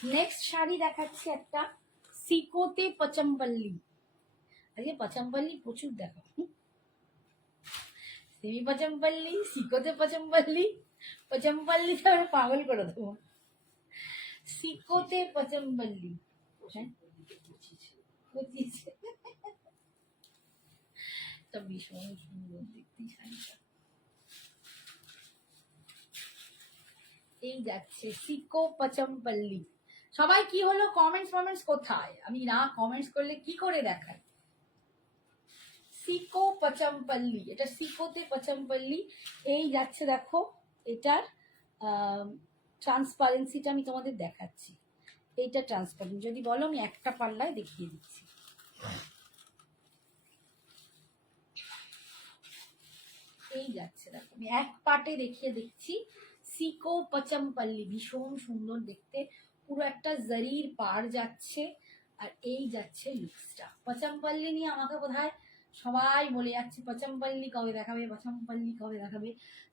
नेक्स्ट शाड़ी देखाচ্ছি একটা সিকোতে পচমপল্লি। আরে পচমপল্লি প্রচুর দেখো, সেমি পচমপল্লি, সিকোতে পচমপল্লি, পচমপল্লি তো আমি পাগল করে দেবো। সিকোতে পচমপল্লি, তো ভীষণ সুন্দর দেখতে শাড়িটা। এই যাচ্ছে সিকো পচমপল্লি, সবাই কি হলো, কমেন্টস কোথায়? আমি না কমেন্টস করলে কি করে দেখায়? সিকো পচমপল্লি, এটা সিকোতে পচমপল্লি। এই যাচ্ছে দেখো, এটার ট্রান্সপারেন্সিটা আমি তোমাদের দেখাচ্ছি। এইটা ট্রান্সপারেন্ট, যদি বলো আমি একটা পাল্লায় দেখিয়ে দিচ্ছি। এই যাচ্ছে দেখো, আমি এক পাটে দেখিয়ে দিচ্ছি। সিকো পচমপল্লি ভীষণ সুন্দর দেখতে, পুরো একটা জরির পার যাচ্ছে। আর এই যাচ্ছে লুকসটা। পচমপল্লি নিয়ে আমাকে বোধহয় সবাই বলে যাচ্ছে পচমপল্লি কবে দেখাবে, পচমপল্লি কবে দেখাবে।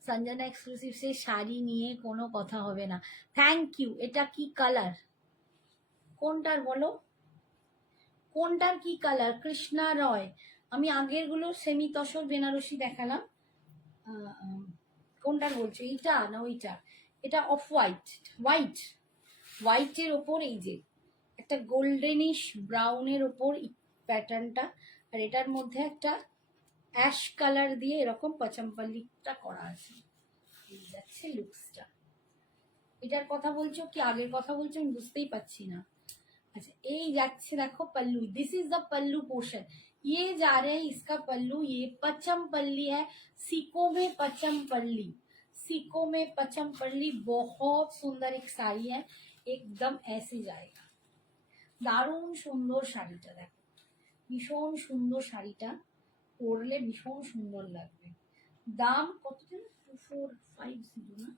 সঞ্জনা এক্সক্লুসিভ সে শাড়ি নিয়ে কোনো কথা হবে না। Thank you. এটা কি কালার, কোনটার বলো, কোনটার কি কালার? কৃষ্ণা রয়। আমি আগের গুলো সেমি তসর বেনারসি দেখালাম। কোনটার বলছো, এইটা না ওইটা? এটা অফ হোয়াইট, হোয়াইটের ওপর এই যে একটা গোল্ডেনিশ ব্রাউনের ওপর প্যাটার্নটা, আর এটার মধ্যে একটা অ্যাশ কালার দিয়ে এরকম পচমপল্লিটা করা আছে। এই যাচ্ছে লুকসটা। এটার কথা বলছো কি আগের কথা বলছো আমি বুঝতেই পারছি না। अच्छा, ये जाच्छे देखो pallu, this is the pallu portion. ये जा रहे हैं इसका पल्लू, ये पचम पल्ली है। सीको में पचम पल्ली, सीको में पचम पल्ली बहुत सुंदर एक साड़ी है, एकदम ऐसे जाएगा। दारुण सुंदर শাড়িটা দেখো, ভীষণ সুন্দর শাড়িটা, পরলে ভীষণ সুন্দর লাগবে। দাম কত ছিল? 2450 না,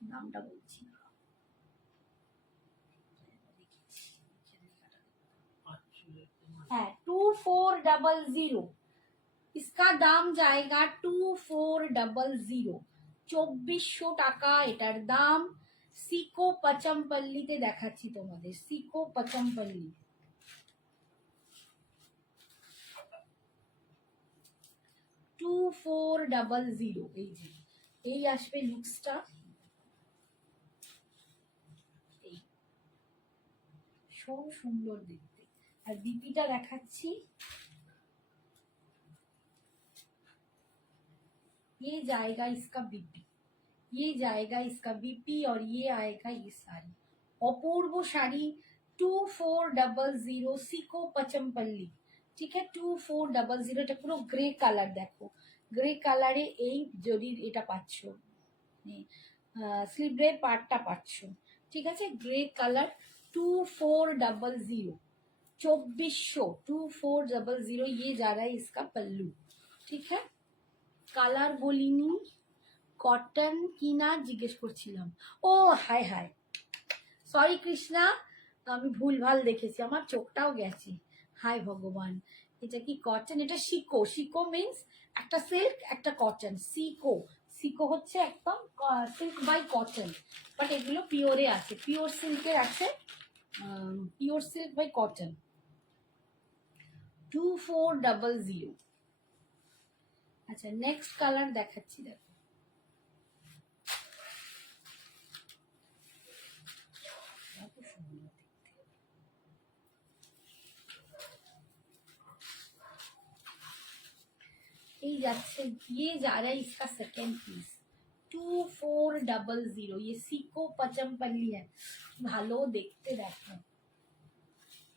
দামটা বলছি না। है 2400, इसका दाम जाएगा 2400, 2400 টাকা এটার দাম। সিকো পচমপল্লিতে দেখাচ্ছি তোমাদের, সিকো পচমপল্লি 2400। এই যে এই আসবে লুকসটা, এই ভীষণ সুন্দর দেখতে। আর বিপিটা দেখাচ্ছি, ये जाएगा इसका बीपी, ये जाएगा इसका बीपी, और ये आएगा ये साड़ी। अपूर्व শাড়ি 2400 সিকো পচমপল্লি, ঠিক আছে 2400। এটা পুরো গ্রে কালার দেখো, গ্রে কালারে এই জরির এটা পাচ্ছ, স্লিভের পার্টটা পাচ্ছ, ঠিক আছে গ্রে কালার 2400, 2400, 2400। ये जा रहा है इसका पल्लू, ঠিক है। কালার বলিনি, কটন কিনা জিজ্ঞেস করছিলাম। ও হাই হাই, সরি কৃষ্ণা, আমি ভুলভাল দেখেছি, আমার চোখটাও গেছে। হাই ভগবান, এটা কি কটন? এটা সিকো, সিকো মিন্স একটা সিল্ক একটা কটন। সিকো, সিকো হচ্ছে একদম সিল্ক বাই কটন, বাট এগুলো পিওরে আছে, পিওর সিল্কের আছে, পিওর সিল্ক বাই কটন। 2400। আচ্ছা নেক্সট কালার দেখাচ্ছি, দেখো এই যাচ্ছে, ये जा रहा है इसका सेकेंड पीस 2400। ये सीको पचमपल्ली है, ভালো দেখতে দেখো,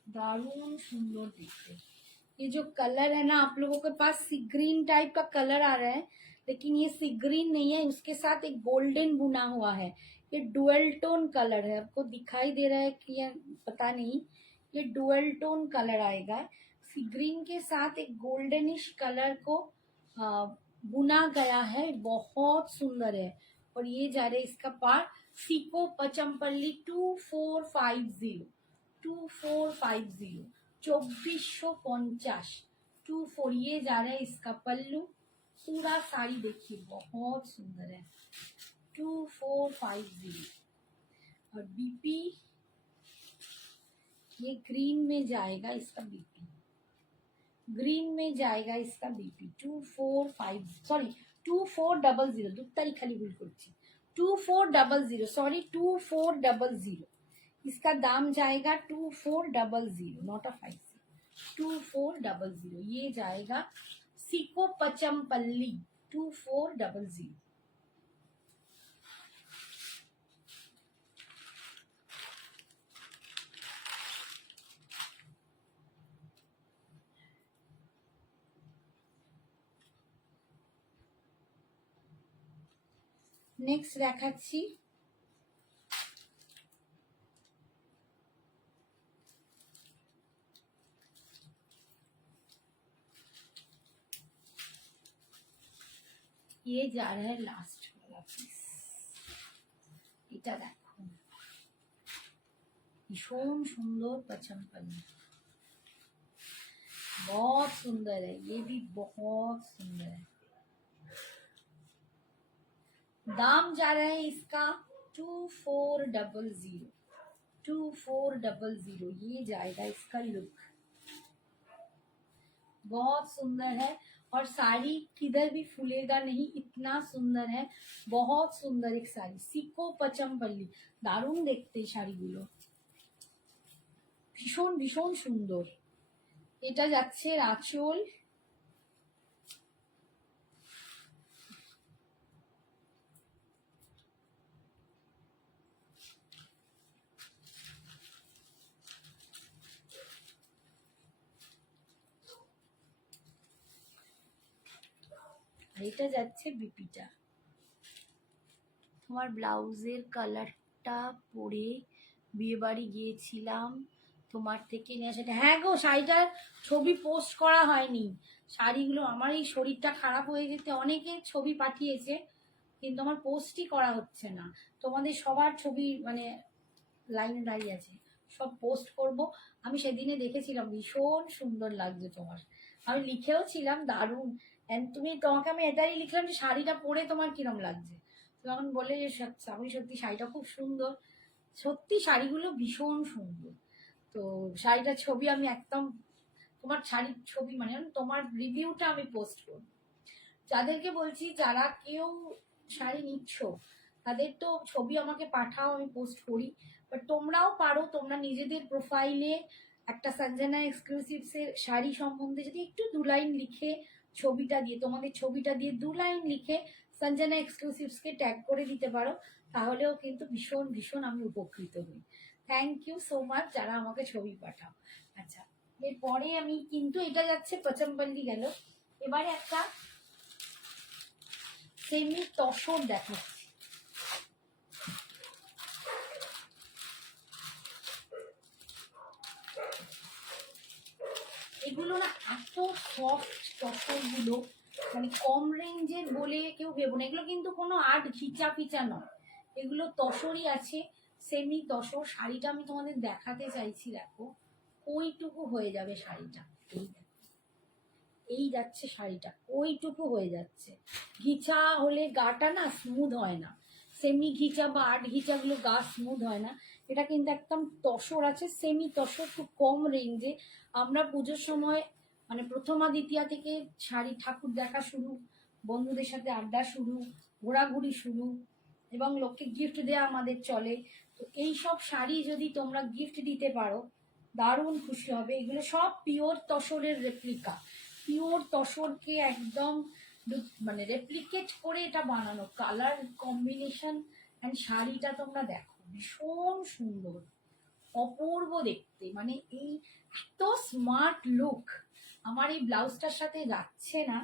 दारुण सुंदर देखते। ये जो कलर है ना, आप लोगों के पास सी ग्रीन टाइप का कलर आ रहा है, लेकिन ये सी ग्रीन नहीं है, उसके साथ एक गोल्डन बुना हुआ है। ये डुअल टोन कलर है, आपको दिखाई दे रहा है कि ये पता नहीं, ये डुअल टोन कलर आएगा। सी ग्रीन के साथ एक गोल्डनिश कलर को बुना गया है, बहुत सुंदर है। और ये जा रहे इसका पार्ट सीको पचमपल्ली 2450, 2450, 2450, 24। ये जा रहा है इसका पल्लू, पूरा साड़ी देखिए बहुत सुंदर है 2450। और बीपी ये ग्रीन में जाएगा इसका बीपी, ग्रीन में जाएगा इसका बीपी 2450, सॉरी 2400, दो तारीख खाली भूल करছি 2400, सॉरी 2400। इसका दाम जाएगा 2400, नॉट अ 50, 2400। ये जाएगा सीको पचमपल्ली 2400। নেক্সট দেখাচ্ছি ये जा रहा है लास्ट वाला पीस। এটা দেখো भीषण सुंदर पचमपल्ली, बहुत सुंदर है, ये भी बहुत सुंदर है। दाम जा रहा है इसका 2400, 2400 ये जाएगा इसका लुक। बहुत सुंदर है और साड़ी किधर भी फूलेगा नहीं, इतना सुंदर है, बहुत सुंदर एक साड़ी। सिको पचमपल्ली, दारुण देखते শাড়িগুলো, ভীষণ ভীষণ সুন্দর। এটা যাচ্ছে আঁচল, এটা যাচ্ছে বিপিটা। তোমার ব্লাউজের কালারটা পরে বিয়ে বাড়ি গিয়েছিলাম, তোমার থেকে নিয়ে সেটা। হ্যাঁ গো, শাড়িটার ছবি পোস্ট করা হয়নি। শাড়িগুলো আমার এই শরীরটা খারাপ হয়ে যেতে অনেকে ছবি পাঠিয়েছে, কিন্তু আমার পোস্টই করা হচ্ছে না। তোমাদের সবার ছবি মানে লাইনে দাঁড়িয়ে আছে, সব পোস্ট করব। আমি সেদিনে দেখেছিলাম ভীষণ সুন্দর লাগছে তোমার, আমি লিখেও ছিলাম দারুণ। তোমাকে আমি এটাই লিখলাম যে শাড়িটা পরে তোমার কিরম লাগছে, তখন বলে যে আমি সত্যি শাড়িটা খুব সুন্দর। সত্যি শাড়িগুলো ভীষণ সুন্দর। তো শাড়িটার ছবি আমি একদম, তোমার শাড়ির ছবি মানে তোমার রিভিউটা আমি পোস্ট করব। যাদেরকে বলছি যারা কেউ শাড়ি নিচ্ছ তাদের তো ছবি আমাকে পাঠাও, আমি পোস্ট করি। বাট তোমরাও পারো, তোমরা নিজেদের প্রোফাইলে একটা সঞ্জনা এক্সক্লুসিভসের শাড়ি সম্বন্ধে যদি একটু 2 লাইন লিখে ছবিটা দিয়ে, তোমাদের ছবিটা দিয়ে 2 লাইন লিখে সঞ্জনা এক্সক্লুসিভসকে ট্যাগ করে দিতে পারো, তাহলেও কিন্তু ভীষণ ভীষণ আমি উপকৃত হই। থ্যাংক ইউ সো মাচ যারা আমাকে ছবি পাঠাও। আচ্ছা, এরপরে আমি কিন্তু এটা যাচ্ছে পচমপল্লি গেল, এবারে একটা সেমি তসর দেখাচ্ছি। এগুলো না এত সফট তসরগুলো, মানে কম রেঞ্জের বলে কেউ ভেবো না, এগুলো কিন্তু কোনো আর্ট ঘিচা পিচা নয়, এগুলো তসরই আছে, সেমি তসর। শাড়িটা আমি তোমাদের দেখাতে চাইছি, দেখো ওইটুকু হয়ে যাবে শাড়িটা, এই যাচ্ছে শাড়িটা, ওইটুকু হয়ে যাচ্ছে। ঘিচা হলে গাটা না স্মুথ হয় না, সেমি ঘিচা বা আর্ট ঘিচাগুলো গা স্মুথ হয় না। এটা কিন্তু একদম তসর আছে, সেমি তসর, খুব কম রেঞ্জে। আমরা পুজোর সময় মানে প্রথমা দ্বিতীয়া থেকে শাড়ি ঠাকুর দেখা শুরু, বন্ধুদের সাথে আড্ডা শুরু, ঘোরাঘুরি শুরু, এবং লোককে গিফট দেওয়া আমাদের চলে। তো এই সব শাড়ি যদি তোমরা গিফট দিতে পারো দারুণ খুশি হবে। এগুলো সব পিওর তসরের রেপ্লিকা, পিওর তসরকে একদম মানে রেপ্লিকেট করে এটা বানানো। কালার কম্বিনেশন অ্যান্ড শাড়িটা তোমরা দেখো, ভীষণ সুন্দর, অপূর্ব দেখতে, মানে এই এত স্মার্ট লুক আমার এই ব্লাউজটার সাথে যাচ্ছে না।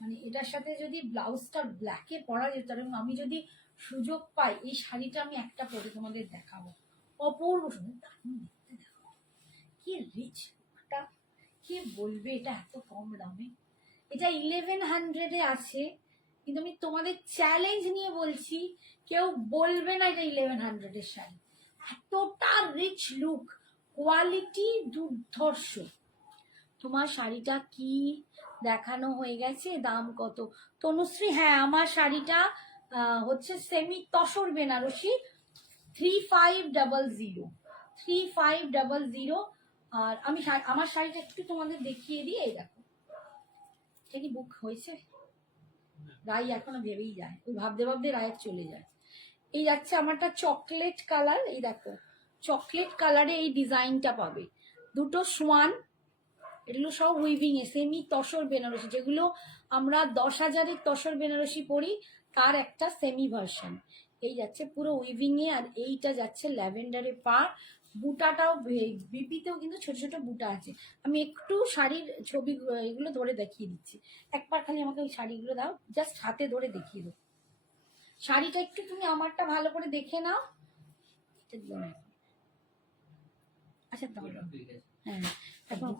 মানে এটার সাথে যদি ব্লাউজটা ব্ল্যাকে পরা যেত, এবং আমি যদি সুযোগ পাই এই শাড়িটা আমি একটা পরে তোমাদের দেখাবো, অপূর্ব সুন্দর, দারুণ দেখতে। দেখো কি রিচ লুকটা, কে বলবে এটা এত কম দামে। এটা 1100-এ আছে, কিন্তু আমি তোমাদের চ্যালেঞ্জ নিয়ে বলছি কেউ বলবে না এটা 1100-এর শাড়ি। এতটা রিচ লুক, কোয়ালিটি দুর্ধর্ষ। তোমার শাড়িটা কি দেখানো হয়ে গেছে, দাম কত তনুশ্রী? হ্যাঁ, আমার শাড়িটা হচ্ছে সেমি তসর বেনারসি, 3500, 3500। আর আমি আমার শাড়িটা একটু তোমাদের দেখিয়ে দিই, এই দেখো, এটা কি বুক হয়েছে? রাই এখনো ভেবেই যায়, ওই ভাবতে ভাবতে রায়ের চলে যায়। এই যাচ্ছে আমারটা চকলেট কালার, এই দেখো চকলেট কালারে এই ডিজাইনটা পাবে, দুটো সোয়ান, এগুলো সব উইভিং এ সেমি তসর বেনারসি, যেগুলো আমরা 10,000-এর তসর বেনারসি পরি তার একটা সেমি ভার্সন। এই যাচ্ছে পুরো উইভিং এ, আর এইটা যাচ্ছে ল্যাভেন্ডারে পার। বুটাটাও বিপিতেও কিন্তু ছোট ছোট বুটা আছে। আমি একটু শাড়ির ছবি এগুলো ধরে দেখিয়ে দিচ্ছি, একবার খালি আমাকে ওই শাড়িগুলো দাও, জাস্ট হাতে ধরে দেখিয়ে দাও। শাড়িটা একটু তুমি আমারটা ভালো করে দেখে নাও। আচ্ছা তাহলে হ্যাঁ এখন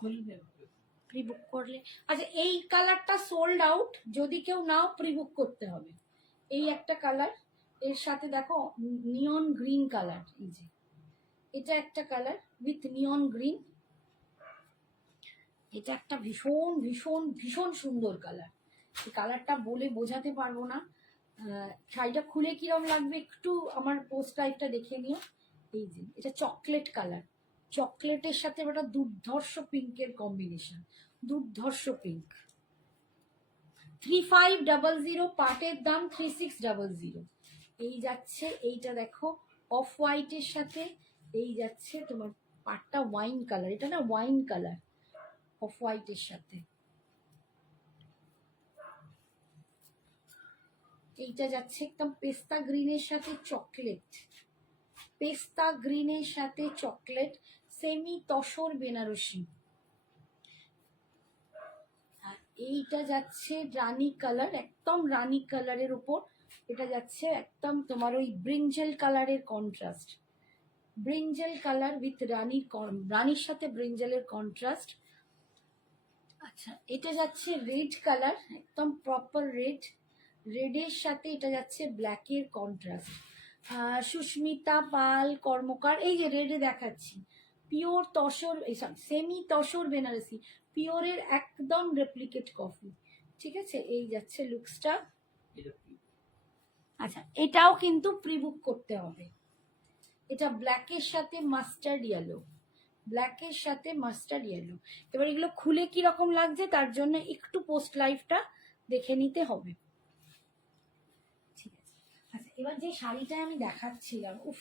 প্রি বুক করলে। আচ্ছা এই কালারটা সোল্ড আউট, যদি কেউ নাও প্রি বুক করতে হবে। এই একটা কালার, এর সাথে দেখো নিয়ন গ্রিন কালার, এই যে এটা একটা কালার উইথ নিয়ন গ্রিন, এটা একটা ভীষণ ভীষণ ভীষণ সুন্দর কালার। এই কালারটা বলে বোঝাতে পারবো না। শাড়িটা খুলে কিরম লাগবে একটু আমার পোস্ট লাইভটা দেখে নিও। এই যে এটা চকলেট কালার, চকলেটের সাথে একটা দুর্ধর্ষ পিঙ্কের কম্বিনেশন, দুর্ধর্ষ পিঙ্ক। 3500, পাটের দাম 3600। এই যাচ্ছে, এইটা দেখো অফ হোয়াইটের সাথে, এই যাচ্ছে তোমার পাটটা ওয়াইন কালার, এটা না ওয়াইন কালার অফ হোয়াইটের সাথে। এইটা যাচ্ছে একদম পেস্তা গ্রিনের সাথে চকলেট, পেস্তা গ্রিনের সাথে চকলেট, সেমি তসর বেনারসি। আর এইটা যাচ্ছে রানী কালার, একদম রানী কালারের উপর, এটা যাচ্ছে একদম তোমার ওই ব্রিঞ্জেল কালারের কন্ট্রাস্ট, ব্রিঞ্জেল কালার উইথ রানীর সাথে ব্রিঞ্জেলের কন্ট্রাস্ট। আচ্ছা এটা যাচ্ছে রেড কালার, একদম প্রপার রেড, রেডের সাথে এটা যাচ্ছে ব্ল্যাকের কন্ট্রাস্ট। সুস্মিতা পাল কর্মকার, এই যে রেডে দেখাচ্ছি, পিওর তসর, সেমি তসর বেনারসি, পিওরের একদম রেপ্লিকেট কফি। ঠিক আছে, এই যাচ্ছে লুকসটা। আচ্ছা এটাও কিন্তু প্রি বুক করতে হবে। এটা ব্ল্যাকের সাথে মাস্টার্ড ইয়েলো, ব্ল্যাকের সাথে মাস্টার্ড ইয়েলো। এবার এগুলো খুলে কি রকম লাগছে তার জন্য একটু পোস্ট লাইভটা দেখে নিতে হবে। ঠিক আছে, আচ্ছা এবার যে শাড়িটা আমি দেখাচ্ছিলাম, উফ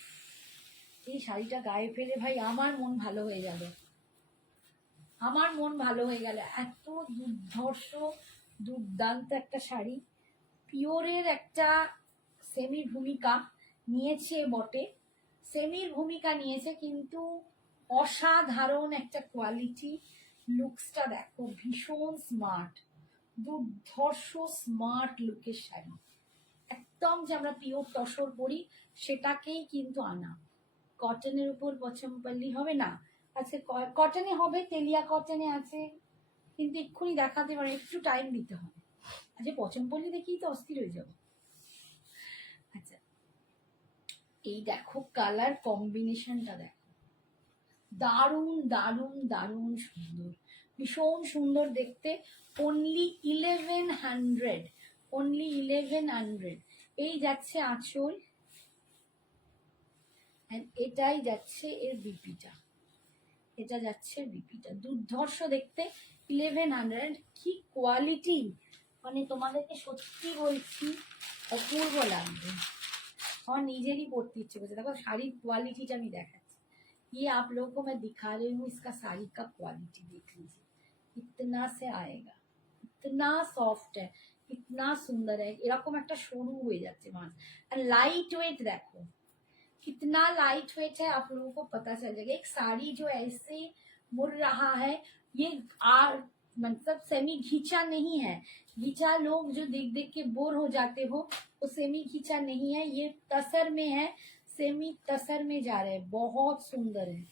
এই শাড়িটা গায়ে ফেলে ভাই আমার মন ভালো হয়ে গেল, আমার মন ভালো হয়ে গেল। এত দুর্ধর্ষ দুর্দান্ত একটা শাড়ি, পিওরের একটা সেমির ভূমিকা নিয়েছে বটে, সেমির ভূমিকা নিয়েছে কিন্তু অসাধারণ একটা কোয়ালিটি। লুকসটা দেখো ভীষণ স্মার্ট, দুর্ধর্ষ স্মার্ট লুকের শাড়ি, একদম যে আমরা পিওর তসর পরি সেটাকেই কিন্তু আনা। কটনের উপর পচমপল্লি হবে না, আজকে কটনে হবে, তেলিয়া কটনে আছে, কিন্তু এক্ষুনি দেখাতে পারে, একটু টাইম দিতে হবে। আচ্ছা পচমপল্লি দেখেই তো অস্থির হয়ে যাবো। আচ্ছা এই দেখো কালার কম্বিনেশনটা দেখো, দারুণ দারুণ দারুণ সুন্দর, ভীষণ সুন্দর দেখতে। Only 1100, only 1100। এই যাচ্ছে আঁচল, এটাই যাচ্ছে এর বিপিটা, এটা যাচ্ছে বিপিটা, দুর্ধর্ষ দেখতে, 1100। কি কোয়ালিটি, মানে তোমাদেরকে সত্যি বলছি অপূর্ব লাগবে, আমার নিজেরই পড়তে ইচ্ছে করছে। দেখো শাড়ির কোয়ালিটিটা আমি দেখাচ্ছি, ये आप लोगों को मैं दिखा रही हूँ, इसका साड़ी का क्वालिटी देख लीजिए, इतना से आएगा, इतना सॉफ्ट है, इतना सुंदर है, এরকম একটা সরু হয়ে যাচ্ছে মাছ। আর লাইট ওয়েট देखो कितना लाइट वेट है, आप लोगों को पता चल जाएगा। एक साड़ी जो ऐसे मुड़ रहा है, ये मतलब सेमी घिंचा नहीं है, घिंचा लोग जो देख देख के बोर हो जाते हो, वो सेमी घिंचा नहीं है, ये तसर में है, सेमी तसर में जा रहे हैं, बहुत सुंदर है।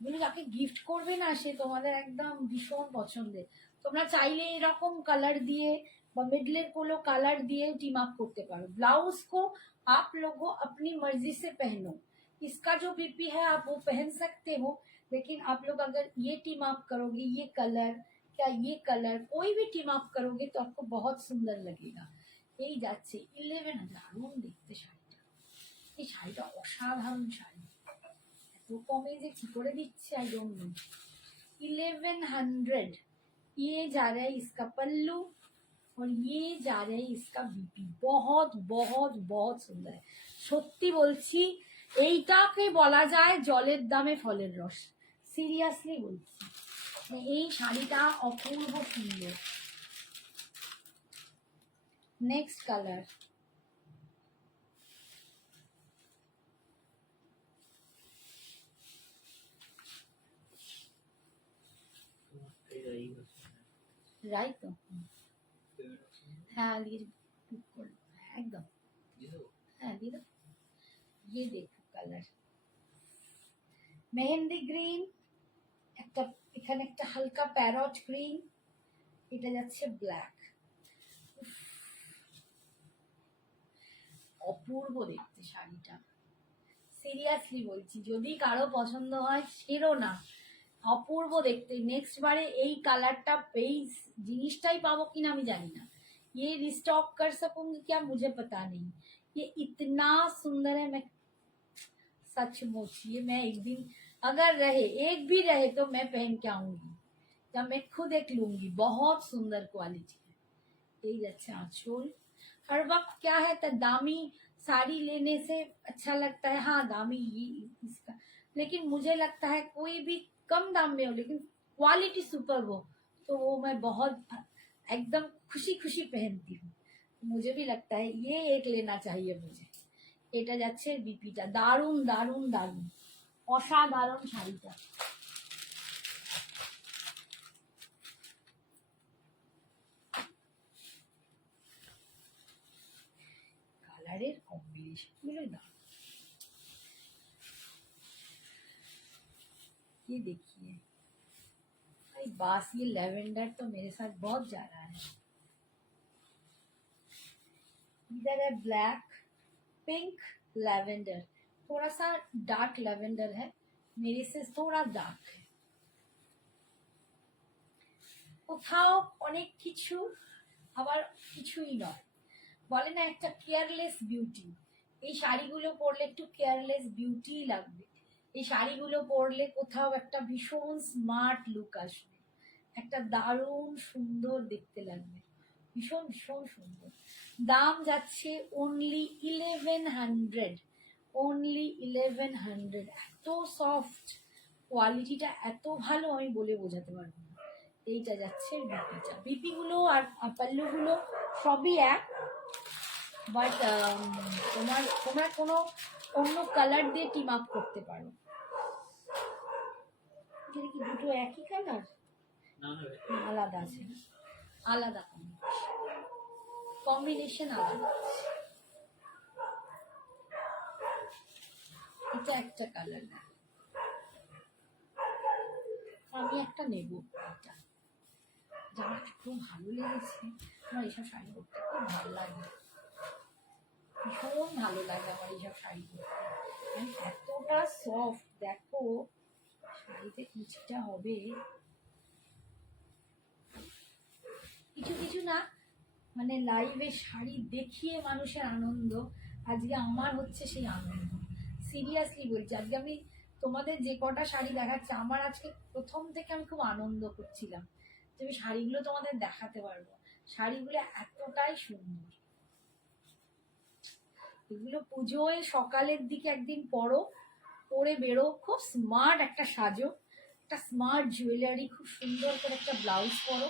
বলে যাকে গিফট করবে না সে তোমাদের একদম ভীষণ পছন্দের। তোমরা চাইলে এরকম কালার দিয়ে বা মিডলের কোনো কালার দিয়ে टीम अप करते पारो। ब्लाउज को आप लोगों अपनी मर्जी से पहनो, इसका जो बीपी है आप वो पहन सकते हो, लेकिन आप लोग अगर ये टीम अप करोगे, ये कलर क्या ये कलर कोई भी टीम अप करोगे तो आपको बहुत सुंदर लगेगा। এই যাচ্ছে 11, দারুণ দেখতে শাড়িটা, এই শাড়িটা অসাধারণ শাড়ি, এত কমে যে কি করে দিচ্ছে आई डोंट नो। 1100 ये जा रहा है इसका पल्लू और ये जा रहा है इसका बीपी, बहुत बहुत बहुत सुंदर है। সত্যি বলছি এইটাকে বলা যায় জলের দামে ফলের রস, সিরিয়াসলি বলছি, এই শাড়িটা অপূর্ব সুন্দর। নেক্সট কালার, রাইট তো, হ্যাঁ আজকে বুক করলাম, দিয়ে দাও। ये देखो কালার, মেহেন্দি গ্রিন, একটা এখানে একটা হালকা প্যারট গ্রিন, এটা যাচ্ছে ব্ল্যাক। অপূর্ব দেখতে শাড়িটা, সিরিয়াসলি বলছি, যদি কারো পছন্দ হয় সেরো না, অপূর্ব দেখতে। নেক্সট বারে এই কালারটা, এই জিনিসটাই পাবো কিনা আমি জানি না। ये रिस्टॉक कर सकूंगी क्या मुझे पता नहीं, ये इतना सुंदर है। मैं सचमुच ये मैं एक दिन अगर रहे, एक भी रहे तो मैं पहन के आऊंगी, या मैं खुद एक लूंगी। बहुत सुंदर क्वालिटी है। यही अच्छा आंचल। हर वक्त क्या है तो दामी साड़ी लेने से अच्छा लगता है, हाँ दामी ये इसका, लेकिन मुझे लगता है कोई भी कम दाम में हो लेकिन क्वालिटी सुपर हो तो वो मैं बहुत एकदम खुशी खुशी पहनती हूँ। मुझे भी लगता है ये एक लेना चाहिए मुझे। এটা যাচ্ছে বিপিটা, দারুণ দারুণ দারুণ, অসাধারণ শাড়িটা। কালারের कॉम्बिनेशन गुलो ना, ये देखिए भाई बस, ये लेवेंडर तो मेरे साथ बहुत जा रहा है। इधर है ब्लैक, पिंक, लैवेंडर, थोड़ा सा डार्क लैवेंडर है, मेरे से थोड़ा डार्क है। কোথাও অনেক কিছু আবার কিছুই নয়, বলে না একটা কেয়ারলেস বিউটি। এই শাড়িগুলো পরলে একটু কেয়ারলেস বিউটি লাগবে, এই শাড়িগুলো পরলে কোথাও একটা ভীষণ স্মার্ট লুক আসবে, একটা দারুণ সুন্দর দেখতে লাগবে, ভীষণ ভীষণ সুন্দর। দাম যাচ্ছে অনলি 1100, অনলি 1100। এত সফট, কোয়ালিটিটা এত ভালো আমি বলে বোঝাতে পারবো না। এইটা যাচ্ছে বিপিটা, বিপিগুলো আর পাল্লুগুলো সবই এক, বাট তোমরা কোনো অন্য কালার দিয়ে টিম আপ করতে পারো। কি দুটো একই কালার? আলাদা আছে, আলাদা কম্বিনেশন আলাদা আছে। এটা একটা কালার না, আমি একটা নেব। এটা যারা খুব ভালো লেগেছে, আমার এইসব শাড়ি পরতে খুব ভালো লাগে, ভীষণ ভালো লাগে আমার এইসব শাড়ি পরতে। এতটা সফট, দেখো শাড়িতে কুচিটা হবে, কিছু কিছু না মানে লাইভে শাড়ি দেখিয়ে মানুষের আনন্দ, আজকে আমার হচ্ছে সেই আনন্দ। সিরিয়াসলি বলছি, আজকে আমি তোমাদের যে কটা শাড়ি দেখাচ্ছি, আমার আজকে প্রথম থেকে আমি খুব আনন্দ করছিলাম যে আমি শাড়িগুলো তোমাদের দেখাতে পারবো। শাড়িগুলো এতটাই সুন্দর, এগুলো পুজোয় সকালের দিকে একদিন পরো, পরে বেরো, খুব স্মার্ট একটা সাজো, একটা স্মার্ট জুয়েলারি, খুব সুন্দর করে একটা ব্লাউজ পরো,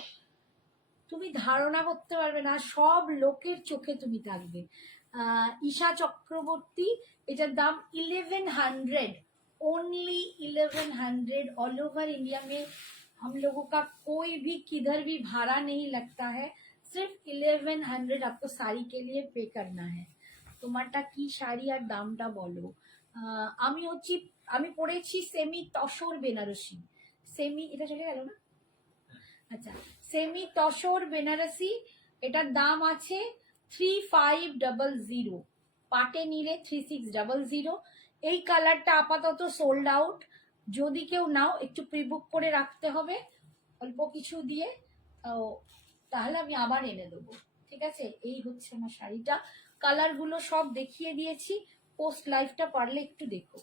তুমি ধারণা করতে পারবে না, সব লোকের চোখে তুমি থাকবে। ईशा चक्रवर्ती, এটার দাম 1100, ओनली 1100। ऑल ओवर इंडिया में हम लोगों का कोई भी किधर भी भाड़ा नहीं लगता है, सिर्फ 1100 आपको साड़ी के लिए पे करना है। তোমারটা কি শাড়ি আর দামটা বলো। আমি হচ্ছি, আমি পরেছি সেমি তসর বেনারসি, সেমি, এটা চলে গেল না, আচ্ছা সেমি তসর বেনারসি, এটার দাম আছে 3500, পাটে নিলে 3600। এই কালারটা আপাতত সোল্ড আউট, যদি কেউ নাও একটু প্রিবুক করে রাখতে হবে অল্প কিছু দিয়ে, তাহলে আমি আবার এনে দেবো, ঠিক আছে। এই হচ্ছে আমার শাড়িটা, কালারগুলো সব দেখিয়ে দিয়েছি, পোস্ট লাইভটা পারলে একটু দেখো।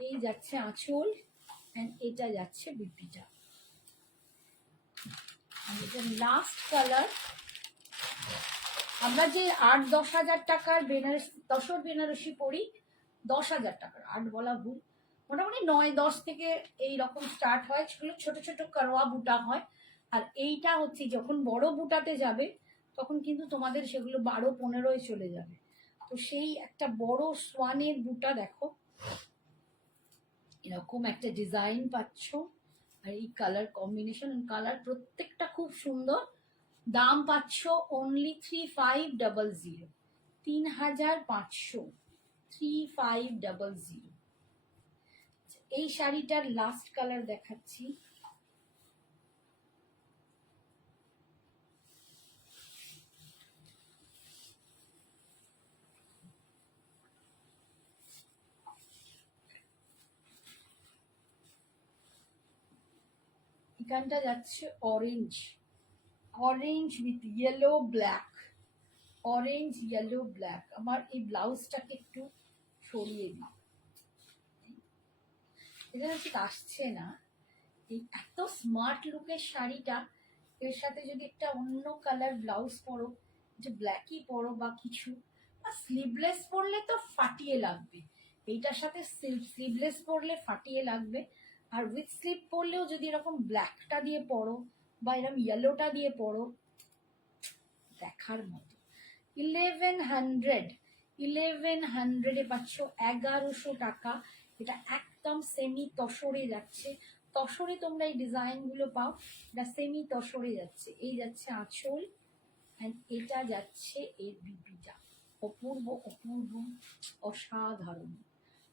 এই যাচ্ছে আঁচল, অ্যান্ড এটা যাচ্ছে বিপিটা। লাস্ট কালার, আমরা যে 8-10 হাজার টাকার বেনারসি, তসর বেনারসি পরি, 10 হাজার টাকার, 8 বলা ভুল, মোটামুটি 9-10 থেকে এই রকম স্টার্ট হয়, ছোট ছোট করোয়া বুটা হয়। আর এইটা হচ্ছে যখন বড় বুটাতে যাবে তখন কিন্তু তোমাদের সেগুলো 12-15 চলে যাবে। তো সেই একটা বড় সোয়ানের বুটা দেখো, এরকম একটা ডিজাইন পাচ্ছ, আর এই কালার কম্বিনেশন, কালার প্রত্যেকটা খুব সুন্দর। দাম পাচ্ছ অনলি 3500, 3500। 3500। এই শাড়িটার লাস্ট কালার দেখাচ্ছি। এখানটা যাচ্ছে orange, orange with yellow black, orange yellow black. আমার এই ব্লাউজটাকে একটু সরিয়ে দিই, এটা ঠিক আসছে না। এই এত স্মার্ট লুকের শাড়িটা, এর সাথে যদি একটা অন্য কালার ব্লাউজ পরো, যে ব্ল্যাকই পরো বা কিছু, বা স্লিভলেস পরলে তো ফাটিয়ে লাগবে। এইটার সাথে স্লিভলেস পরলে ফাটিয়ে লাগবে। আর উইথ স্লিভ পরলেও যদি এরকম ব্ল্যাকটা দিয়ে পরো বা এরকম ইয়েলোটা দিয়ে পরো, দেখার মতো। 1100 পাচ্ছ 1100 টাকা। এটা একদম সেমি তসরে যাচ্ছে। তসরে তোমরা এই ডিজাইন গুলো পাও, এটা সেমি তসরে যাচ্ছে। এই যাচ্ছে আঁচল, এটা যাচ্ছে এর বিপিটা। অপূর্ব অপূর্ব, অসাধারণ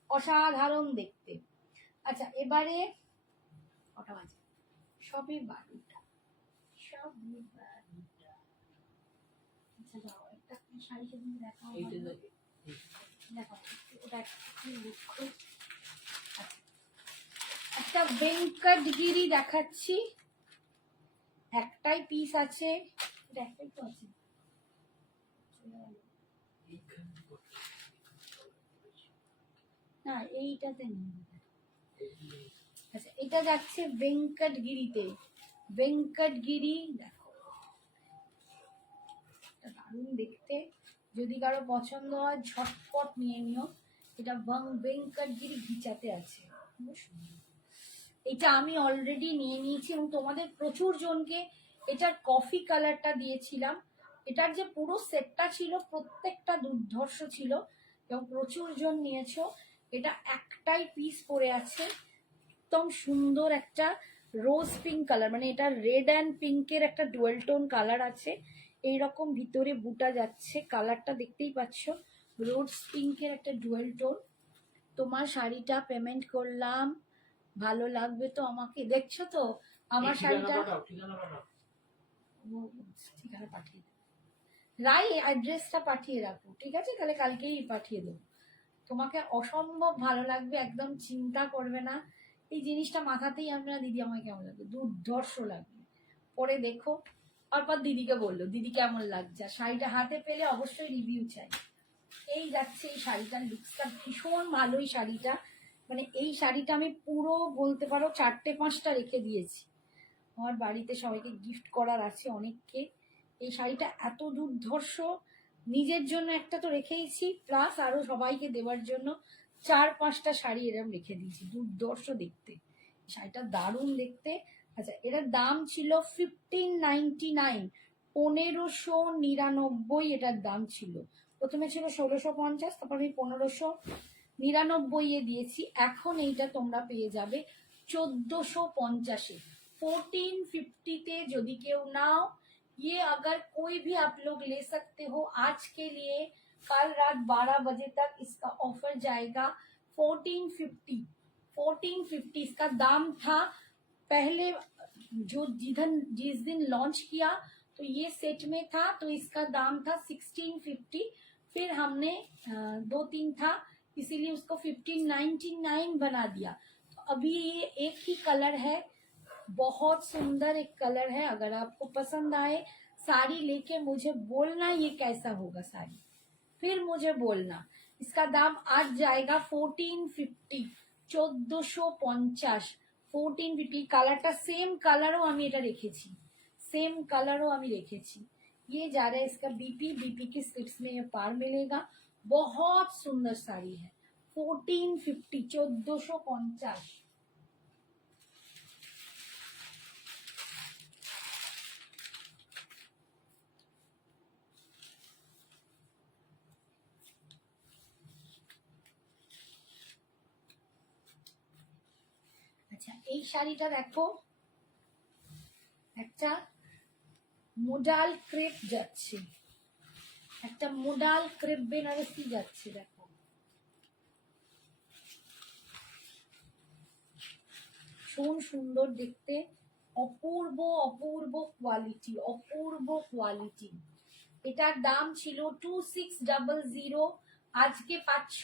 অসাধারণ দেখতে। আচ্ছা এবারে কটা বাজে? সবে 12টা, সবে 12টা। আচ্ছা যাও, একটা শাড়ি সেদিন দেখাও, দেখো ওটা একটু। একটা ভেঙ্কটগিরি দেখাচ্ছি, একটাই পিস আছে, একটাই তো আছে। না এইটাতে নেই। আচ্ছা এটা যাচ্ছে ভেঙ্কটগিরিতে, ভেঙ্কটগিরি দেখো, দারুণ দেখতে। যদি কারো পছন্দ হয় ঝটপট নিয়ে নিও। এটা ভেঙ্কটগিরি ঘিচাতে আছে, এটা আমি অলরেডি নিয়ে নিয়েছি এবং তোমাদের প্রচুর জনকে এটার কফি কালারটা দিয়েছিলাম। এটার যে পুরো সেটটা ছিল প্রত্যেকটা দুর্ধর্ষ ছিল এবং প্রচুর জন নিয়েছো। এটা একটাই পিস পরে আছে, একদম সুন্দর একটা রোজ পিঙ্ক কালার, মানে এটা রেড অ্যান্ড পিঙ্কের একটা ডুয়েল টোন কালার আছে। এইরকম ভিতরে বুটা যাচ্ছে, কালারটা দেখতেই পাচ্ছ, রোজ পিঙ্কের একটা ডুয়েল টোন। তোমার শাড়িটা পেমেন্ট করলাম, ভালো লাগবে তো আমাকে, দেখছো তো আমার শাড়িটা। ঠিকানা পাঠিয়ে দেবো, রাই অ্যাড্রেসটা পাঠিয়ে রাখো, ঠিক আছে? তাহলে কালকেই পাঠিয়ে দেবো। তোমাকে অসম্ভব ভালো লাগবে, একদম চিন্তা করবে না। এই জিনিসটা মাথাতেই আমরা, দিদি আমায় কেমন লাগবে, দুর্ধর্ষ লাগবে, পরে দেখো। তারপর দিদিকে বললো দিদি কেমন লাগছে। শাড়িটা হাতে পেলে অবশ্যই রিভিউ চাই। এই যাচ্ছে এই শাড়িটার লুকসটা ভীষণ ভালো। এই শাড়িটা মানে এই শাড়িটা আমি পুরো বলতে পারো 4-5টা রেখে দিয়েছি, আমার বাড়িতে সবাইকে গিফট করার আছে অনেককে। এই শাড়িটা এত দুর্ধর্ষ, নিজের জন্য একটা তো রেখেইছি, প্লাস আরো সবাইকে দেওয়ার জন্য 4-5টা শাড়ি এরকম রেখে দিয়েছি। দুর্ধর্ষ দেখতে, শাড়িটা দারুণ দেখতে। আচ্ছা এটার দাম ছিল 1599, 1599 এটার দাম ছিল। প্রথমে ছিল 1650, তারপর আমি 1599 দিয়েছি। এখন এইটা তোমরা পেয়ে যাবে 1450-এ, 1450 যদি কেউ नाउ ये अगर कोई भी आप लोग ले सकते हो आज के लिए। कल रात 12 बजे तक इसका ऑफर जाएगा। 1450 इसका दाम था पहले, जो जिस दिन लॉन्च किया तो ये सेट में था, तो इसका दाम था 1650। फिर हमने 2-3 था, इसीलिए उसको 1599 बना दिया। तो अभी ये एक ही कलर है, बहुत सुंदर एक कलर है। अगर आपको पसंद आए साड़ी लेके मुझे बोलना ये कैसा होगा साड़ी, फिर मुझे बोलना। इसका दाम आज जाएगा 1450, 1450, 1450। কালারটা সেম কালারও আমি এটা রেখেছি, सेम कलर আমি রেখেছি। ये जा रहा है इसका बीपी की स्लिप्स में ये पार मिलेगा। बहुत सुंदर साड़ी है। 1450, 1450। আচ্ছা এই শাড়িটা দেখো, একটা মোডাল ক্রেপ যাচ্ছে, একটা মোডাল ক্রেপ বেনারসি যাচ্ছে। দেখো ভীষণ সুন্দর দেখতে, অপূর্ব অপূর্ব কোয়ালিটি, অপূর্ব কোয়ালিটি। এটার দাম ছিল 2600, আজকে পাচ্ছ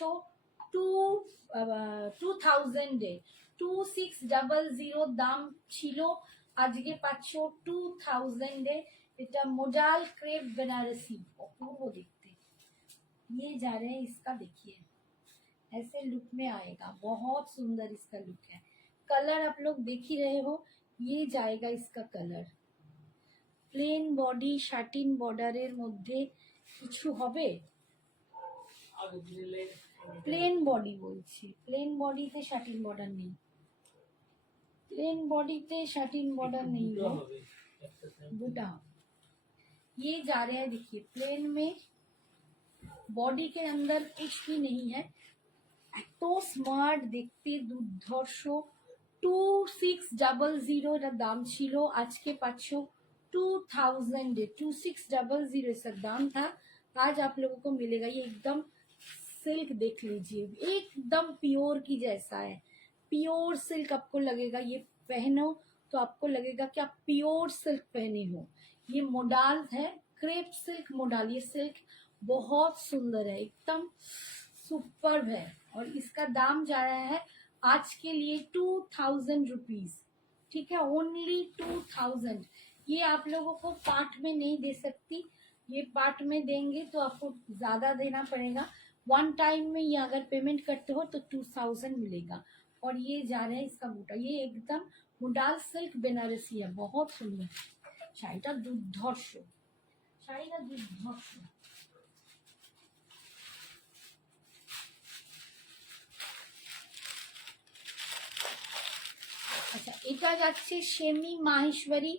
2000-এ। 2600 দাম ছিল, আজকে পাচ্ছ 2000-এ। এটা मोडाल क्रेप बनारसी, अपूर्व देखते। ये जा रहे हैं, इसका देखिए ऐसे लुक में आएगा, बहुत सुंदर इसका लुक है। कलर आप लोग देख ही रहे हो, ये जाएगा इसका कलर। প্লেন বডি শাটিন বর্ডারের মধ্যে কিছু হবে, প্লেন বডি বলছি, প্লেন বডিতে শাটিন বর্ডার নেই, प्लेन बॉडी पे शाटिन बॉर्डर नहीं है, बूटा। ये जा रहे हैं, देखिए प्लेन में बॉडी के अंदर कुछ भी नहीं है, तो स्मार्ट देखते दुर्धर्ष। 2600 এর দাম ছিল, আজকে পাচ্ছ 2000-এ। 2600 इसका दाम था, आज आप लोगों को मिलेगा। ये एकदम सिल्क देख लीजिए, एकदम प्योर की जैसा है, प्योर सिल्क आपको लगेगा। ये पहनो तो आपको लगेगा कि आप प्योर सिल्क पहने हो। ये मोडाल है, क्रेप सिल्क मोडाल। ये सिल्क बहुत सुंदर है, एकदम सुपर है। और इसका दाम जा रहा है आज के लिए 2000 रुपीज, ठीक है, ओनली 2000। ये आप लोगों को पार्ट में नहीं दे सकती, ये पार्ट में देंगे तो आपको ज्यादा देना पड़ेगा। वन टाइम में ये अगर पेमेंट करते हो तो 2000 मिलेगा। और ये जा रहा है इसका बूटा, ये एकदम मोडाल सिल्क बेनारसी है, बहुत सुंदर। শাড়িটা দুর্ধর্ষ, শাড়িটা দুর্ধর্ষ। আচ্ছা, এটা যাচ্ছে সেমি মাহেশ্বরী,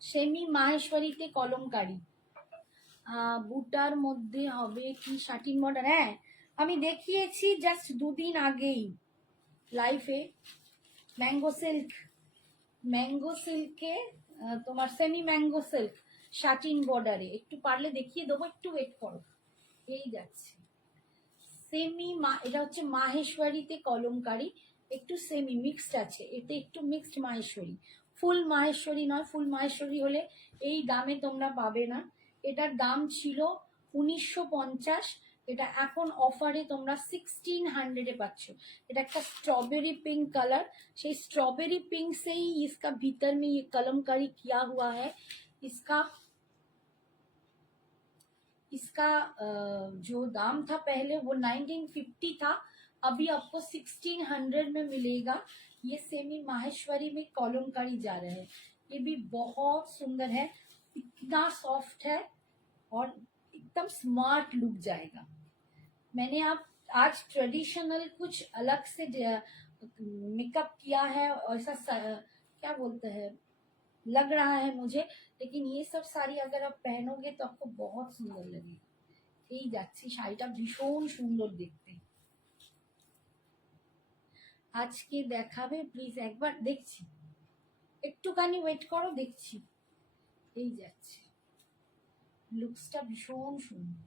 সেমি মাহেশ্বরীতে কলমকারি। বুটার মধ্যে হবে কি শাটিন বর্ডার? হ্যাঁ, আমি দেখিয়েছি জাস্ট দুদিন আগেই লাইফে। ম্যাঙ্গো সিল্ক, ম্যাঙ্গো সিল্কে তোমার সেমি ম্যাঙ্গো সিল্ক শাটিন বর্ডারে, একটু পারলে দেখিয়ে দেবো, একটু ওয়েট করো। এই যাচ্ছে সেমি, এটা হচ্ছে মাহেশ্বরীতে কলমকারি, একটু সেমি মিক্সড আছে, এতে একটু মিক্সড মাহেশ্বরী, ফুল মাহেশ্বরী নয়। ফুল মাহেশ্বরী হলে এই দামে তোমরা পাবে না। এটার দাম ছিল 1950, এটা এখন অফারে তোমরা 1600-এ পাচ্ছ। এটা একটা स्ट्रॉबेरी पिंक कलर, সেই स्ट्रॉबेरी पिंक से ही इसका भीतर में ये कलमकारी किया हुआ है। इसका इसका जो दाम था पहले वो 1950 था, अभी आपको 1600 में मिलेगा। ये सेमी माहेश्वरी में कलमकारी जा रहा है, ये भी बहुत सुंदर है, इतना सॉफ्ट है और एकदम स्मार्ट लुक जाएगा। मैंने आज ट्रेडिशनल कुछ अलग से मेकअप किया है, ऐसा क्या बोलते हैं लग रहा है मुझे, लेकिन ये सब साड़ी अगर आप पहनोगे तो आपको बहुत सुंदर लगेगा। এই যাচ্ছি, শাড়িটা ভীষণ সুন্দর দেখতে। আজকে দেখাবে প্লিজ, একবার দেখছি, একটুখানি ওয়েট করো, দেখছি। এই যাচ্ছে, লুকসটা ভীষণ সুন্দর,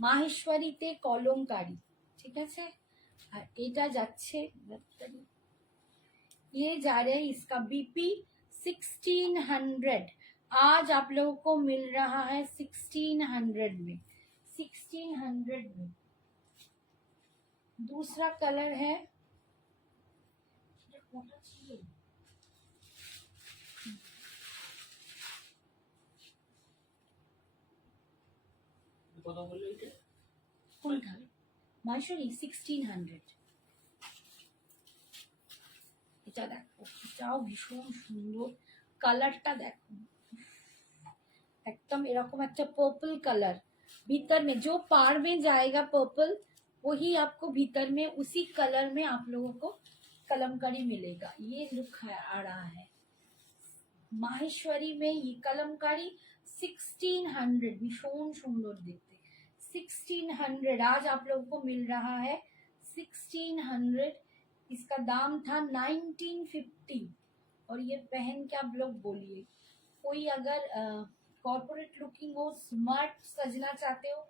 মাহেশ্বরীতে কলমকারি, ঠিক আছে। আর এটা যাচ্ছে, ये जा रहे हैं इसका बीपी 1600, आज आप लोगों को मिल रहा है 1600 में, 1600 में। दूसरा कलर है, কোনটা মাহেশ্বরী 1600। এটা দেখো, এটাও ভীষণ সুন্দর, কালারটা দেখো, एकदम এরকম একটা पर्पल कलर भीतर में, जो पार में जाएगा पर्पल वही आपको भीतर में उसी कलर में आप लोगों को कलमकारी मिलेगा। ये लुक आ रहा है माहेश्वरी में, ये कलमकारी 1600, भीषण सुंदर देखते। 1600 आज आप लोगों को मिल रहा है 1600। इसका दाम था 1950। और ये पहन के आप लोग बोलिए, कोई अगर कॉर्पोरेट लुकिंग हो, स्मार्ट सजना चाहते हो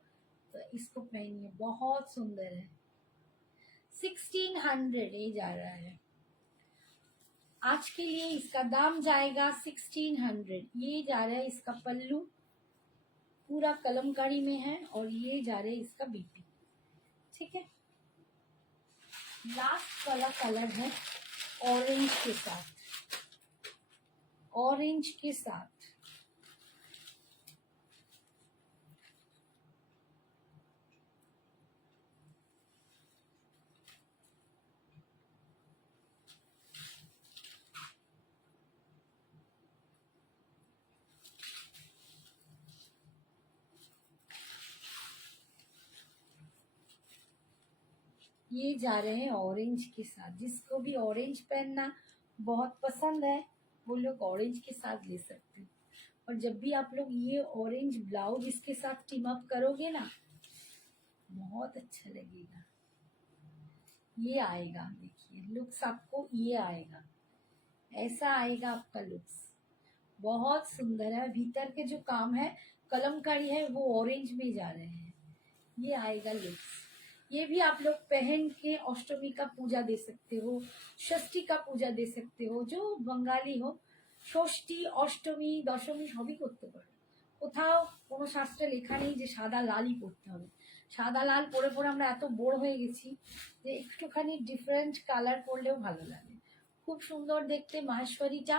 तो इसको पहनिए, बहुत सुंदर है। 1600 ये जा रहा है। आज के लिए इसका दाम जाएगा 1600। ये जा रहा है इसका पल्लू, पूरा कलमकारी में है, और ये जा रहे इसका बीपी। ठीक है, लास्ट वाला कलर है ऑरेंज के साथ, ऑरेंज के साथ। ये जा रहे हैं ऑरेंज के साथ। जिसको भी ऑरेंज पहनना बहुत पसंद है वो लोग ऑरेंज के साथ ले सकते हैं। और जब भी आप लोग ये ऑरेंज ब्लाउज इसके साथ टीम अप करोगे ना, बहुत अच्छा लगेगा। ये आएगा, देखिए लुक्स आपको ये आएगा, ऐसा आएगा आपका लुक्स। बहुत सुंदर है। भीतर के जो काम है कलमकारी है वो ऑरेंज में जा रहे हैं। ये आएगा लुक्स। ये भी आप लोग पहन के अष्टमी का पूजा दे सकते हो, षष्ठी का पूजा दे सकते हो। जो बंगाली हो ষষ্ঠী অষ্টমী দশমী সবই করতে পারো। কোথাও কোনো শাস্ত্রে লেখা নেই যে সাদা লালই পরতে হবে। সাদা লাল পরে পরে আমরা এত বোর হয়ে গেছি যে একটুখানি ডিফারেন্ট কালার পরলেও ভালো লাগে। খুব সুন্দর দেখতে মাহেশ্বরীটা।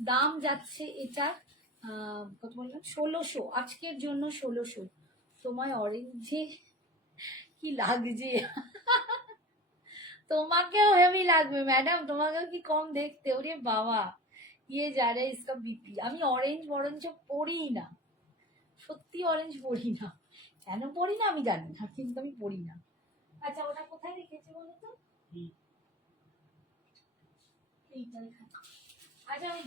দাম যাচ্ছে এটার কত বললাম, 1600। আজকের জন্য 1600। তোমায় অরেঞ্জে কি লাগছে তোমাকেও হেভি লাগবে ম্যাডাম, তোমাকেও কি কম দেখতে। ওরে বাবা, ইয়ে যা রে ইসকা বিপি। আমি অরেঞ্জ বরঞ্চ পড়ি না, সত্যি অরেঞ্জ পড়ি না। কেন পড়ি না আমি জানি না, কিন্তু আমি পড়ি না। আচ্ছা ওটা কোথায় রেখেছে বলো তো? আচ্ছা আমি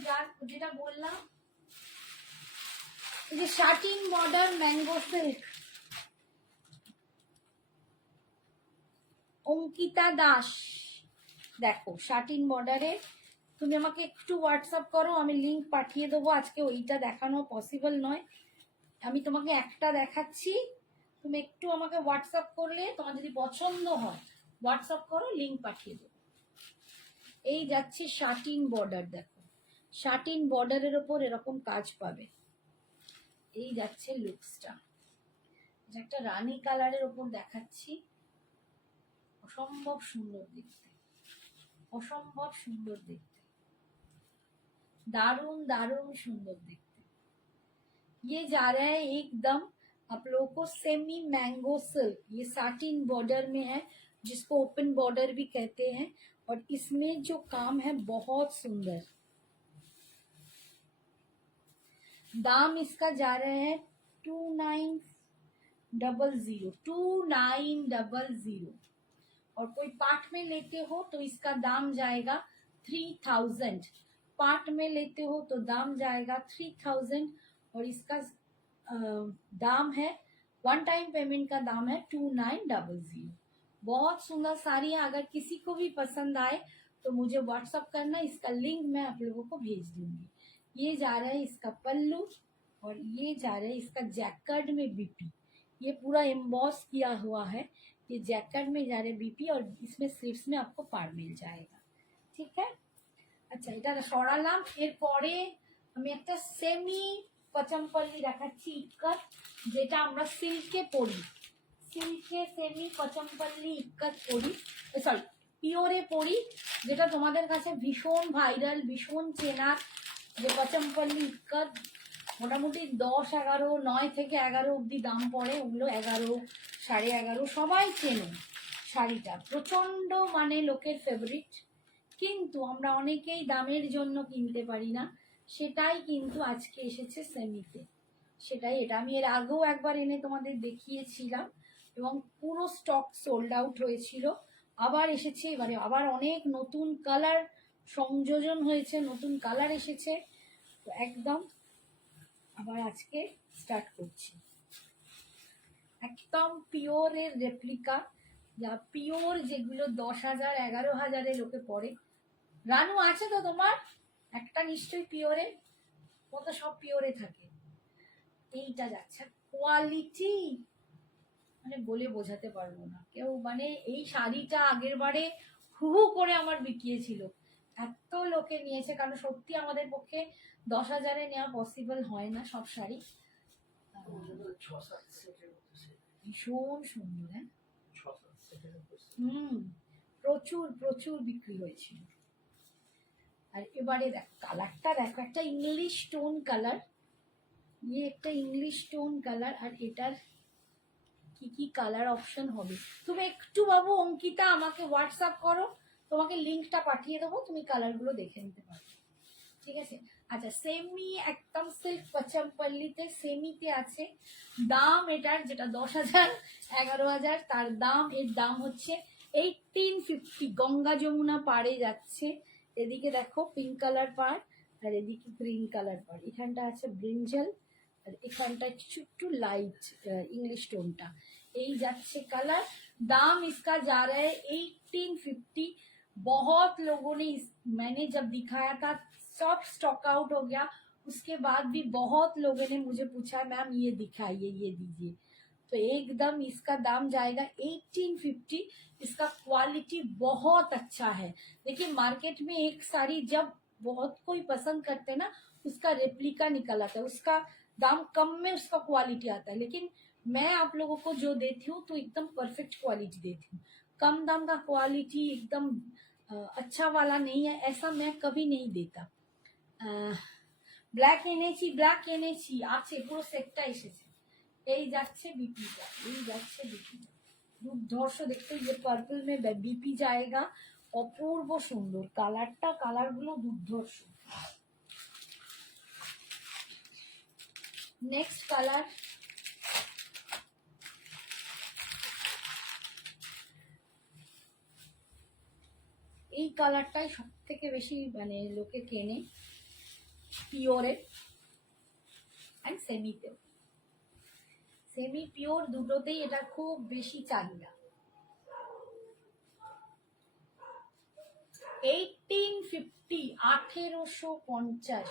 যেটা বললাম, এই যে satin modern mango silk, Ankita Das. দেখো শাটিন বর্ডারে, তুমি আমাকে একটু হোয়াটসঅ্যাপ করো, আমি লিংক পাঠিয়ে দেবো। আজকে ওইটা দেখানো পসিবল নয়, আমি তোমাকে একটা দেখাচ্ছি। তুমি একটু আমাকে হোয়াটসঅ্যাপ করলে, তোমার যদি পছন্দ হয় হোয়াটসঅ্যাপ করো, লিংক পাঠিয়ে দেবো। এই যাচ্ছে শাটিন বর্ডার। দেখো শাটিন বর্ডারের ওপর এরকম কাজ পাবে। এই যাচ্ছে লুকসটা, একটা রানী কালারের ওপর দেখাচ্ছি। অসম্ভব সুন্দর দেখতে, অসম্ভব সুন্দর দেখতে, दारुण दारुण सुंदर देखते। ये जा रहा है एकदम आप लोगों को सेमी मैंगो सिल्क। ये साटिन बॉर्डर में है, जिसको ओपन बॉर्डर भी कहते हैं। और इसमें जो काम है बहुत सुंदर। दाम इसका जा रहे हैं 2900, 2900। और कोई पार्ट में लेते हो तो इसका दाम जाएगा 3000। पार्ट में लेते हो तो दाम जाएगा 3000। और इसका दाम है, वन टाइम पेमेंट का दाम है 2900। बहुत सुंदर साड़ी है। अगर किसी को भी पसंद आए तो मुझे व्हाट्सअप करना, इसका लिंक मैं आप लोगों को भेज दूंगी। ये जा रहा है इसका पल्लू, और ये जा रहा है इसका जैकेट में बीपी। ये पूरा एम्बॉस किया हुआ है। ये जैकेट में जा रहे बीपी, और इसमें स्लीव्स में आपको पार मिल जाएगा। ठीक है, আচ্ছা এটা সরালাম। এরপরে আমি একটা সেমি পচমপল্লি দেখাচ্ছি, ইক্কত, যেটা আমরা সিল্কে পরি। সিল্কে সেমি পচমপল্লি ইক্কত পরি, সরি পিওরে পরি, যেটা তোমাদের কাছে ভীষণ ভাইরাল, ভীষণ চেনার। যে পচমপল্লি ইক্কত মোটামুটি 10, 11, 9 থেকে 11 অবধি দাম পড়ে। ওগুলো 11, 11.5 সবাই চেনে। শাড়িটা প্রচন্ড মানে লোকের ফেভারিট, কিন্তু আমরা অনেকেই দামের জন্য কিনতে পারি না। সেটাই কিন্তু আজকে এসেছে সেমিতে। সেটাই এটা আমি এর আগেও একবার এনে তোমাদের দেখিয়েছিলাম, এবং পুরো স্টক সোল্ড আউট হয়েছিল। আবার এসেছে এবারে, আবার অনেক নতুন কালার সংযোজন হয়েছে, নতুন কালার এসেছে। তো একদম আবার আজকে স্টার্ট করছি। একদম পিওরের রেপ্লিকা, যা পিওর, যেগুলো 10,000, 11,000 লোকে পড়ে। রানু আছে তো তোমার একটা নিশ্চয়ই পিওরে, কত সব পিওরে থাকে। এইটা যাচ্ছে কোয়ালিটি, মানে বলে বোঝাতে পারবো না। কেউ মানে এই শাড়িটা আগের বারে হু হু করে আমার বিকিয়েছিল, এত লোকে নিয়েছে, কারণ সত্যি আমাদের পক্ষে 10,000-এ নেওয়া পসিবল হয় না সব শাড়ি। ভীষণ সুন্দর। হ্যাঁ, প্রচুর প্রচুর বিক্রি হয়েছিল। আর এবারে দেখ কালারটা, দেখো একটা ইংলিশ টোন কালার, একটা ইংলিশ টোন কালার। আর এটার কি কি কালার অপশন হবে তুমি একটু বাবু অঙ্কিতা আমাকে হোয়াটসঅ্যাপ করো, তোমাকে লিঙ্কটা পাঠিয়ে দেবো, তুমি কালারগুলো দেখে নিতে পারবে, ঠিক আছে? আচ্ছা, সেমি একদম সিল্ক পচমপল্লিতে সেমিতে আছে। দাম এটার যেটা 10,000 11,000 তার দাম, এর দাম হচ্ছে 1850। গঙ্গা যমুনা পাড়ে যাচ্ছে। এদিকে দেখো পিঙ্ক কালার পাড়, আর এদিকে গ্রিন কালার পাড়। এখানটা আছে ব্রিঞ্জাল, আর এখানটা একটু লাইট इंग्लिश টোনটা। এই যাচ্ছে কালার। दाम इसका जा रहा है 1850। बहुत लोगों ने मैंने जब दिखाया था सब स्टॉक आउट हो गया। उसके बाद भी बहुत लोगों ने मुझे पूछा मैम ये दिखाइए, ये दीजिए। तो एकदम इसका दाम जाएगा 1850। इसका क्वालिटी बहुत अच्छा है। देखिए मार्केट में एक साड़ी जब बहुत कोई पसंद करते हैं ना, उसका रेप्लिका निकल आता है, उसका दाम कम में उसका क्वालिटी आता है। लेकिन मैं आप लोगों को जो देती हूँ तो एकदम परफेक्ट क्वालिटी देती हूँ। कम दाम का क्वालिटी एकदम अच्छा वाला नहीं है, ऐसा मैं कभी नहीं देता। ব্ল্যাক এনেছি, ব্ল্যাক এনেছি, আছে পুরো সেটটা এসেছে। এই যাচ্ছে বিপিটা, এই যাচ্ছে বিপিটা, দুর্ধর্ষ দেখতে। যে পার্পল মে বিপি জায়গা, অপূর্ব সুন্দর কালারটা, কালারগুলো দুর্ধর্ষ। নেক্সট কালার, এই কালারটাই সব থেকে বেশি মানে লোকে কেনে, পিওরের অ্যান্ড সেমিতেও। সেমি পিওর দুটোতেই এটা খুব বেশি চাহিদা। 1850, 1850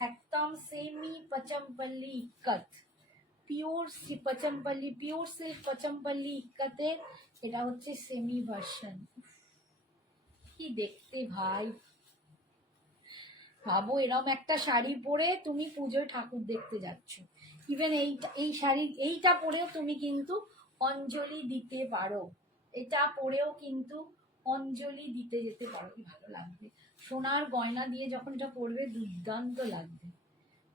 একদম semi Pochampally ikat, pure Pochampally, pure silk Pochampally ইক্কতে। এটা হচ্ছে সেমি ভার্সন। কি দেখতে ভাই, ভাবো এরকম একটা শাড়ি পরে তুমি পুজোয় ঠাকুর দেখতে যাচ্ছ। ইভেন এই শাড়ি এইটা পরেও তুমি কিন্তু অঞ্জলি দিতে পারো, এটা পরেও কিন্তু অঞ্জলি দিতে যেতে পারো। কি ভালো লাগবে, সোনার গয়না দিয়ে যখন এটা পরবে দুর্দান্ত লাগবে,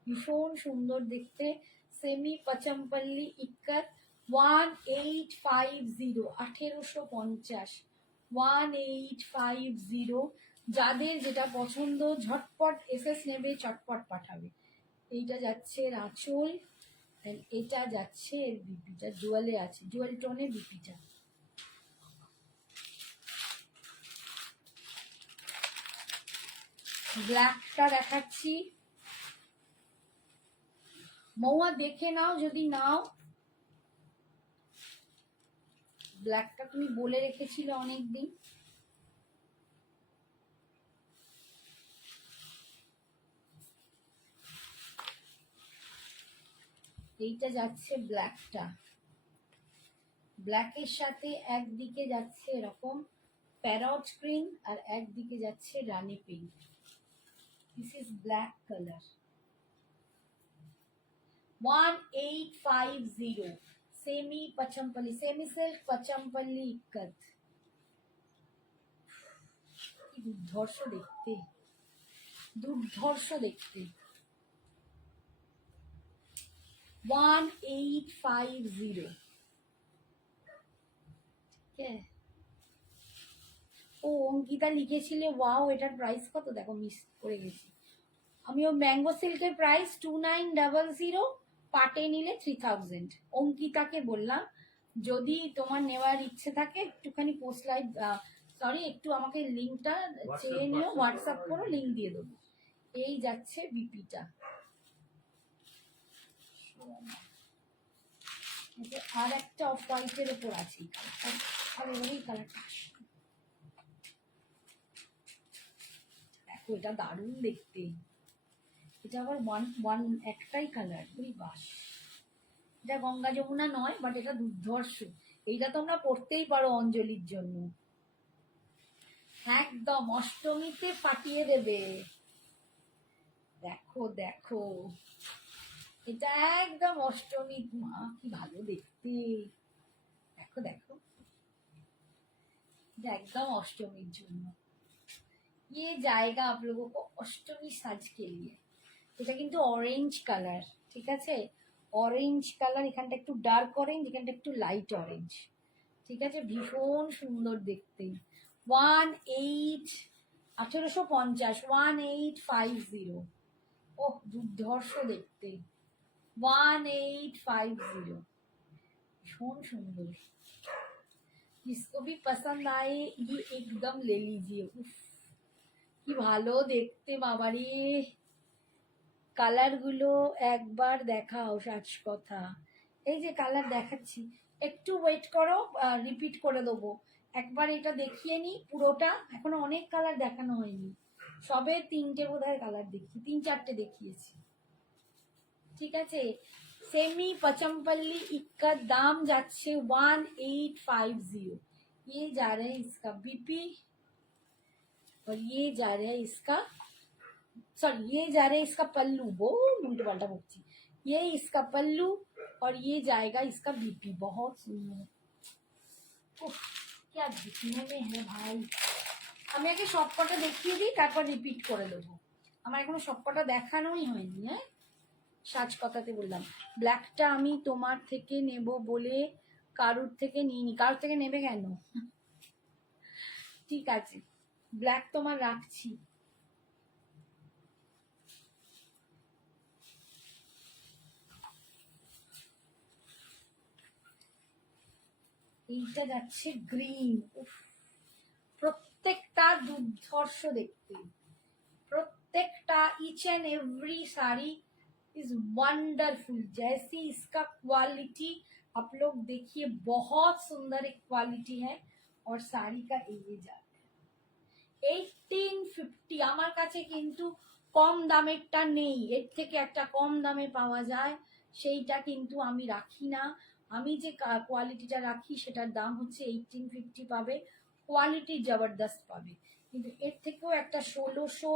ভীষণ সুন্দর দেখতে। সেমি পচমপল্লি ইক্কত 1850, 1850, 1850। যাদের যেটা পছন্দ ঝটপট এসএস নেবে, চটপট পাঠাবে। এইটা যাচ্ছে আঁচল, এটা যাচ্ছে এর বিপিটা, জুয়েলে আছে, জুয়েল টোনে বিপিটা। ব্ল্যাকটা দেখাচ্ছি, মৌয়া দেখে নাও যদি নাও। ব্ল্যাকটা তুমি বলে রেখেছিলে অনেকদিন। এইটা যাচ্ছে ব্ল্যাকটা, ব্ল্যাকের সাথে একদিকে যাচ্ছে এরকম প্যারট গ্রিন, আর একদিকে যাচ্ছে rani pink. This is black colour. 1850 semi Pochampally, semi silk Pochampally ikat. কি দুর্ধর্ষ দেখতে, দুর্ধর্ষ দেখতে। 1850। ও অঙ্কিতা লিখেছিলে ওয়াও, এটার প্রাইস কত দেখো, মিস করে গেছি আমি। ও ম্যাঙ্গো সিল্কের প্রাইস 2900, পাটে নিলে 3000। অঙ্কিতাকে বললাম যদি তোমার নেওয়ার ইচ্ছে থাকে একটুখানি পোস্ট লাইভ, সরি একটু আমাকে লিঙ্কটা চেয়ে নিও, হোয়াটসঅ্যাপ করো, লিঙ্ক দিয়ে দেবো। এই যাচ্ছে বিপিটা। আর একটা অফ হোয়াইটের উপর আছে এই কালারটা, দেখো এটা দারুণ দেখতে। এটা আবার ওয়ান একটাই কালার, ওই বাস। এটা গঙ্গা যমুনা নয়, বাট এটা দুর্ধর্ষ। এইটা তোমরা পড়তেই পারো অঞ্জলির জন্য। একদম অষ্টমীতে ফাটিয়ে দেবে। দেখো দেখো, এটা একদম অষ্টমী, মা কি ভালো দেখতে। দেখো দেখো, এটা একদম অষ্টমীর জন্য। ये जाएगा आप लोगों को অষ্টমী সাজ के लिए। এটা কিন্তু অরেঞ্জ কালার, ঠিক আছে, অরেঞ্জ কালার, এখানটা একটু ডার্ক অরেঞ্জ, এখানটা একটু লাইট অরেঞ্জ, ঠিক আছে, ভীষণ সুন্দর দেখতে। 1850, 1850, ওহ দুর্ধর্ষ দেখতে, 1850, ভীষণ সুন্দর। जिसको भी पसंद आए ये एकदम ले लीजिए। उफ, কি ভালো দেখতে বাবারে, কালার গুলো একবার দেখাও সাজ কথা। এই যে কালার দেখাচ্ছি, একটু ওয়েট করো, রিপিট করে দেবো। একবার এটা দেখিয়ে নি পুরোটা, এখনো অনেক কালার দেখানো হয়নি, সবে 3টে বোধহয় কালার দেখি, 3-4টে দেখিয়েছি, ঠিক আছে। সেমি पचमपल्ली का दाम যাচ্ছে 1850। ये जा रहा है इसका बीपी, और ये जा रहा है इसका, सॉरी ये जा रहा है इसका पल्लू, वो उल्टा पल्टा बोलती, ये इसका पल्लू और ये जाएगा इसका बीपी। बहुत सुंदर, क्या दिखने में है भाई। আমি আগে সবকটা দেখিয়ে দিই, তারপর রিপিট করে দেবো, আমার এখনো সবকটা দেখানোই হয়নি। হ্যাঁ, সাজ কথাতে বললাম, ব্ল্যাকটা আমি তোমার থেকে নেব বলে কারুর থেকে নিইনি। কারুর থেকে নেবে কেন? ঠিক আছে, ব্ল্যাক তোমার রাখছি। এইটা যাচ্ছে গ্রিন, প্রত্যেকটা দুর্ধর্ষ দেখতে, प्रत्येकटा each and every sari is wonderful. जैसी इसका क्वालिटी आप लोग देखिए, बहुत सुंदर एक क्वालिटी है। और साड़ी का ये जाता है 1850। আমার কাছে কিন্তু কম দামেরটা নেই, এর থেকে একটা কম দামে পাওয়া যায়, সেইটা কিন্তু আমি রাখি না। আমি যে কোয়ালিটিটা রাখি সেটার দাম হচ্ছে 1850 পাবে, কোয়ালিটি জবরদস্ত পাবে। কিন্তু এর থেকেও একটা 1600,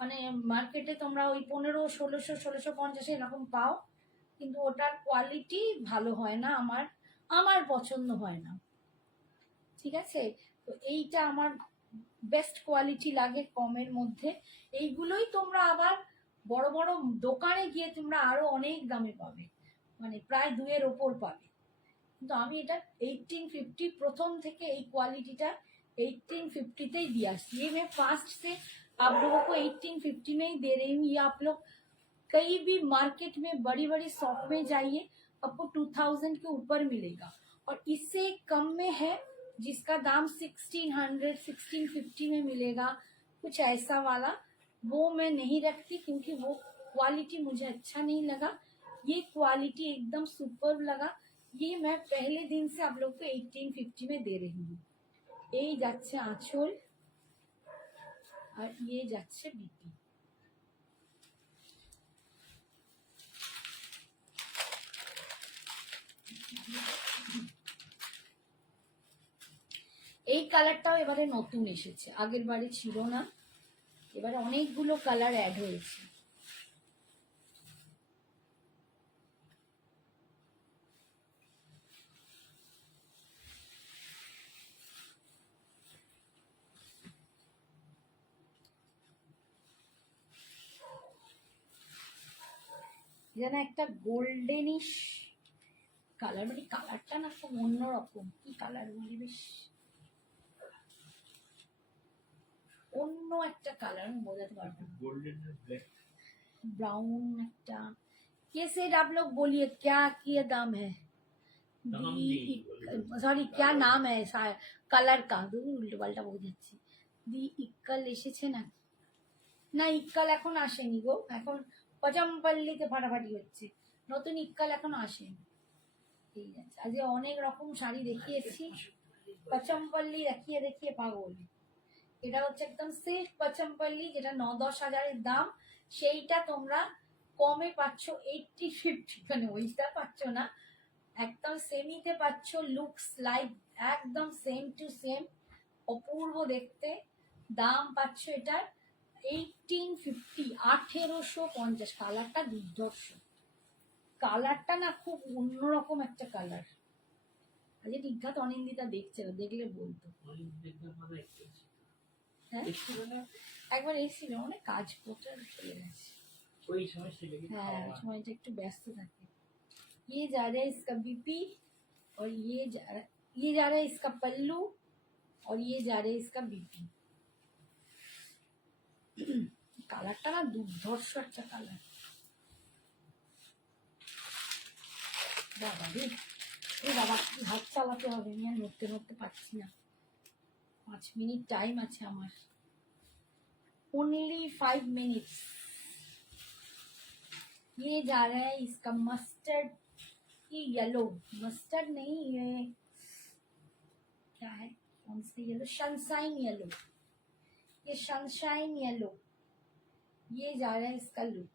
মানে মার্কেটে তোমরা ওই 1500, 1600, 1650 এরকম পাও, কিন্তু ওটার কোয়ালিটি ভালো হয় না, আমার পছন্দ হয় না, ঠিক আছে। তো এইটা আমার বেস্ট কোয়ালিটি লাগে কমের মধ্যে। এইগুলোই তোমরা আবার বড় বড় দোকানে গিয়ে তোমরা আরো অনেক দামে পাবে, মানে প্রায় 2-এর ওপর পাবে। কিন্তু আমি এটা 1850 প্রথম থেকে এই কোয়ালিটিটা 1850তেই দিয়ে আসছি। ये मैं फास्ट से आप लोगों को 1850 में ही दे रही हूँ। ये आप लोग कहीं भी मार्केट में बड़ी बड़ी शॉप में जाइए, आपको 2000 के ऊपर मिलेगा। और इससे कम में है जिसका दाम 1600, 1650 में मिलेगा, कुछ ऐसा वाला, वो मैं नहीं रखती क्योंकि वो क्वालिटी मुझे अच्छा नहीं लगा। ये क्वालिटी एकदम सुपर लगा। ये मैं पहले दिन से आप लोग को 1850 में दे रही हूँ। এই যাচ্ছে আঁচল, আর ইয়ে যাচ্ছে বিপি। এই কালারটাও এবারে নতুন এসেছে, আগের বারে ছিল না, এবারে অনেকগুলো কালার অ্যাড হয়েছে। যেন একটা গোল্ডেনিশ কালার, মানে কালারটা না খুব অন্যরকম, কি কালার বলি, বেশ অন্য একটা কালার, আমি বোঝাতে পারবো না, ब्राउन একটা। ये सेट आप लोग बोलिए क्या क्या दाम है? সরি, क्या नाम है কালার का? উল্টো পাল্টা বলে যাচ্ছি। দি ইক্কাল এসেছে না? না, ইক্কাল এখন আসেনি গো, এখন পচমপল্লিতে ফাটাফাটি হচ্ছে, নতুন ইক্কাল এখন আসেনি। ঠিক আছে, আজকে অনেক রকম শাড়ি দেখিয়েছি, পচমপল্লি দেখিয়ে দেখিয়ে পাগল। এটা হচ্ছে একদম সিল্ক পচমপল্লি, যেটা 9-10 হাজারের দাম, সেইটা তোমরা কমে পাচ্ছ 80-50, মানে ওইটা পাচ্ছ না, একদম সেমিতে পাচ্ছ, লুকস লাইক একদম সেম টু সেম, অপূর্ব দেখতে। দাম পাচ্ছ এটার 1850, 1850। কালারটা দুর্ধর্ষ, কালারটা না খুব অন্যরকম একটা কালার। আজকে নিঘাত অনিন্দিতা দেখছে না, দেখলে বলতো। হ্যাঁ একবার এসেছিল, অনেক কাজ করতে চলে গেছে। হ্যাঁ সময়টা একটু ব্যস্ত থাকে। ये जा रहा है इसका बीपी, और ये जा रहा है इसका पल्लू, और ये जा रहा है इसका बीपी। কালারটা না দুর্ধর্ষ একটা কালার। বাবা রে, বাবা হাত চালাতে হবে, আমি আর নড়তে নড়তে পারছি না। 5 মিনিট টাইম আছে আমার, ओनली 5 मिनट्स। ये जा रहा है इसका मस्टर्ड, ये येलो, मस्टर्ड नहीं, ये क्या है, कौन सा येलो, सनशाइन येलो, ये सनशाइन येलो। ये जा रहा है इसका लुक,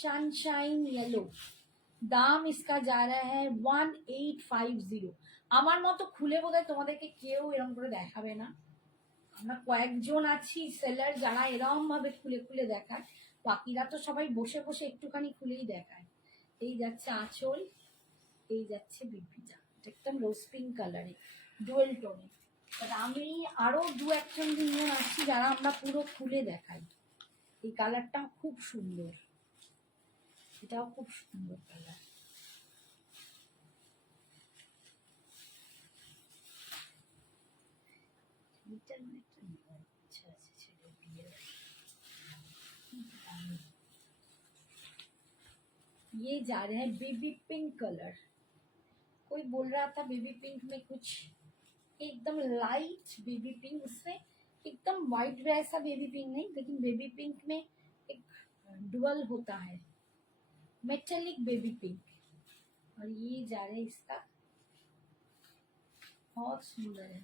सनशाइन येलो। দাম इसका जा रहा है 1850। আমার মতো খুলে বোধহয় তোমাদেরকে কেউ এরকম করে দেখাবে না। আমরা কয়েকজন আছি সেলার যারা এরকম ভাবে খুলে খুলে দেখায়, বাকিরা তো সবাই বসে বসে একটুখানি খুলেই দেখায়। এই যাচ্ছে আঁচল, এই যাচ্ছে বিপিটা, একদম রোজ পিঙ্ক কালারে, ডুয়েল টোনে। আমি আরো দু একজন তিনজন আছি যারা আমরা পুরো খুলে দেখাই। এই কালারটা খুব সুন্দর, এটাও খুব সুন্দর কালার। ये जा रहे हैं बेबी पिंक कलर। कोई बोल रहा था बेबी पिंक में कुछ एकदम लाइट बेबी पिंक, उसमें एकदम वाइट वैसा बेबी पिंक नहीं, लेकिन बेबी पिंक में एक डुअल होता है, मेटेलिक बेबी पिंक। और ये जा रहा है इसका, बहुत सुंदर है।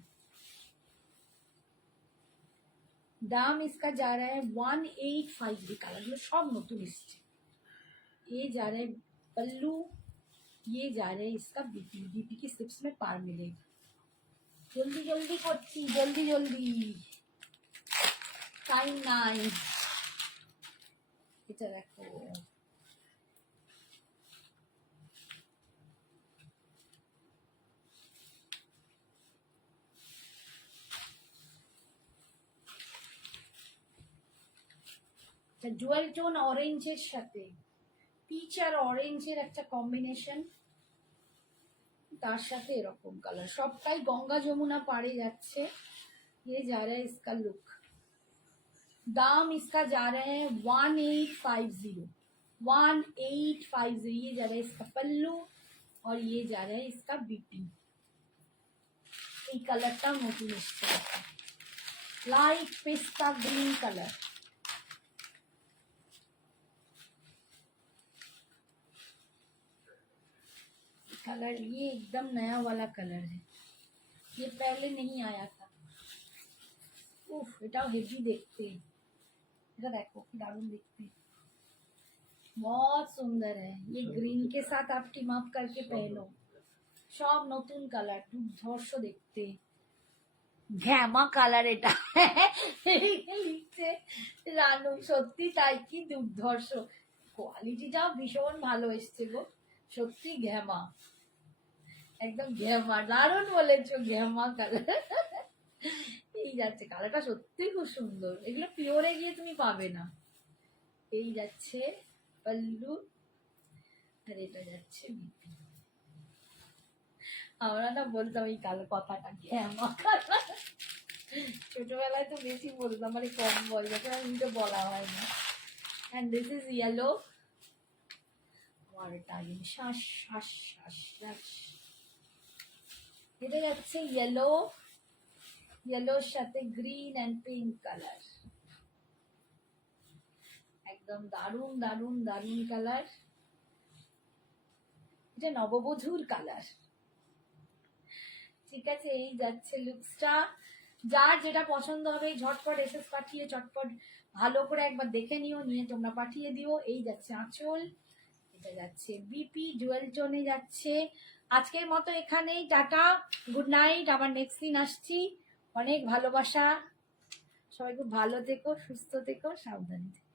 दाम इसका जा रहा है 1850। কালারগুলো সব নতুন এসছে। ये जा रहा है पल्लू, ये जा रहा है इसका बीपी। बीपी की स्लिप्स में पार मिलेगा। जल्दी जल्दी করছি, जल्दी जल्दी, টাইম নাই। এটা দেখো, জুয়েল টোন অরেঞ্জের সাথে পিচ আর অরেঞ্জের একটা কম্বিনেশন, তার সাথে এরকম কালার, সবটাই গঙ্গা যমুনা পাড়ে যাচ্ছে। ये जा रहा है इसका लुक। दाम इसका जा रहा है 1850, 1850। ये जा रहा है इसका पल्लू, और ये जा रहा है इसका बीपी। এই কালারটা নতুন এসছে, লাইট পেস্তা গ্রিন কালার। कलर ये एकदम नया वाला कलर है, ये पहले नहीं आया था। उफ, এটাও হেভি দেখতে, এটা দেখো কি দারুণ দেখতে, बहुत सुंदर है। ये ग्रीन के साथ आप टीम अप करके पहनो, সব নতুন কালার, দুর্ধর্ষ দেখতে, ঘ্যামা কালার এটা লিখছে রানু, সত্যি তাই, কি দুর্ধর্ষ, কোয়ালিটিটাও ভীষণ ভালো এসছে গো, সত্যি ঘ্যামা, একদম ঘ্যামা, দারুণ বলেছো, ঘ্যামা কালার। এই যাচ্ছে কালারটা সত্যি খুব সুন্দর, এগুলো পিওরে গিয়ে তুমি পাবে না। এই যাচ্ছে পল্লু, আর এটা যাচ্ছে বিপি। আমরা না বলতাম এই কালো কথাটা, ঘ্যামা কালার, ছোটবেলায় তো বেশি বলতাম, মানে কম বয়স আমি তো বলা হয় না। অ্যান্ড দিস ইজ ইয়েলো, আর টাইম শ্বাস শ্বাস শ্বাস শ্বাস। এটা যাচ্ছে ইয়েলো, ইয়েলোর সাথে গ্রিন অ্যান্ড পিঙ্ক কালার, একদম দারুণ দারুণ দারুণ কালার। এটা নববধূর কালার। ঠিক আছে, এই যাচ্ছে লুকসটা। যার যেটা পছন্দ হবে ঝটপট এসএস পাঠিয়ে চটপট ভালো করে একবার দেখে নিও, নিয়ে তোমরা পাঠিয়ে দিও। এই যাচ্ছে আঁচল, এটা যাচ্ছে বিপি, জুয়েল টোনে যাচ্ছে। আজকের মতো এখানেই, টাটা, গুড নাইট। আবার নেক্সট দিন আসছি। অনেক ভালোবাসা, সবাই খুব ভালো থেকো, সুস্থ থেকো, সাবধানে থেকো।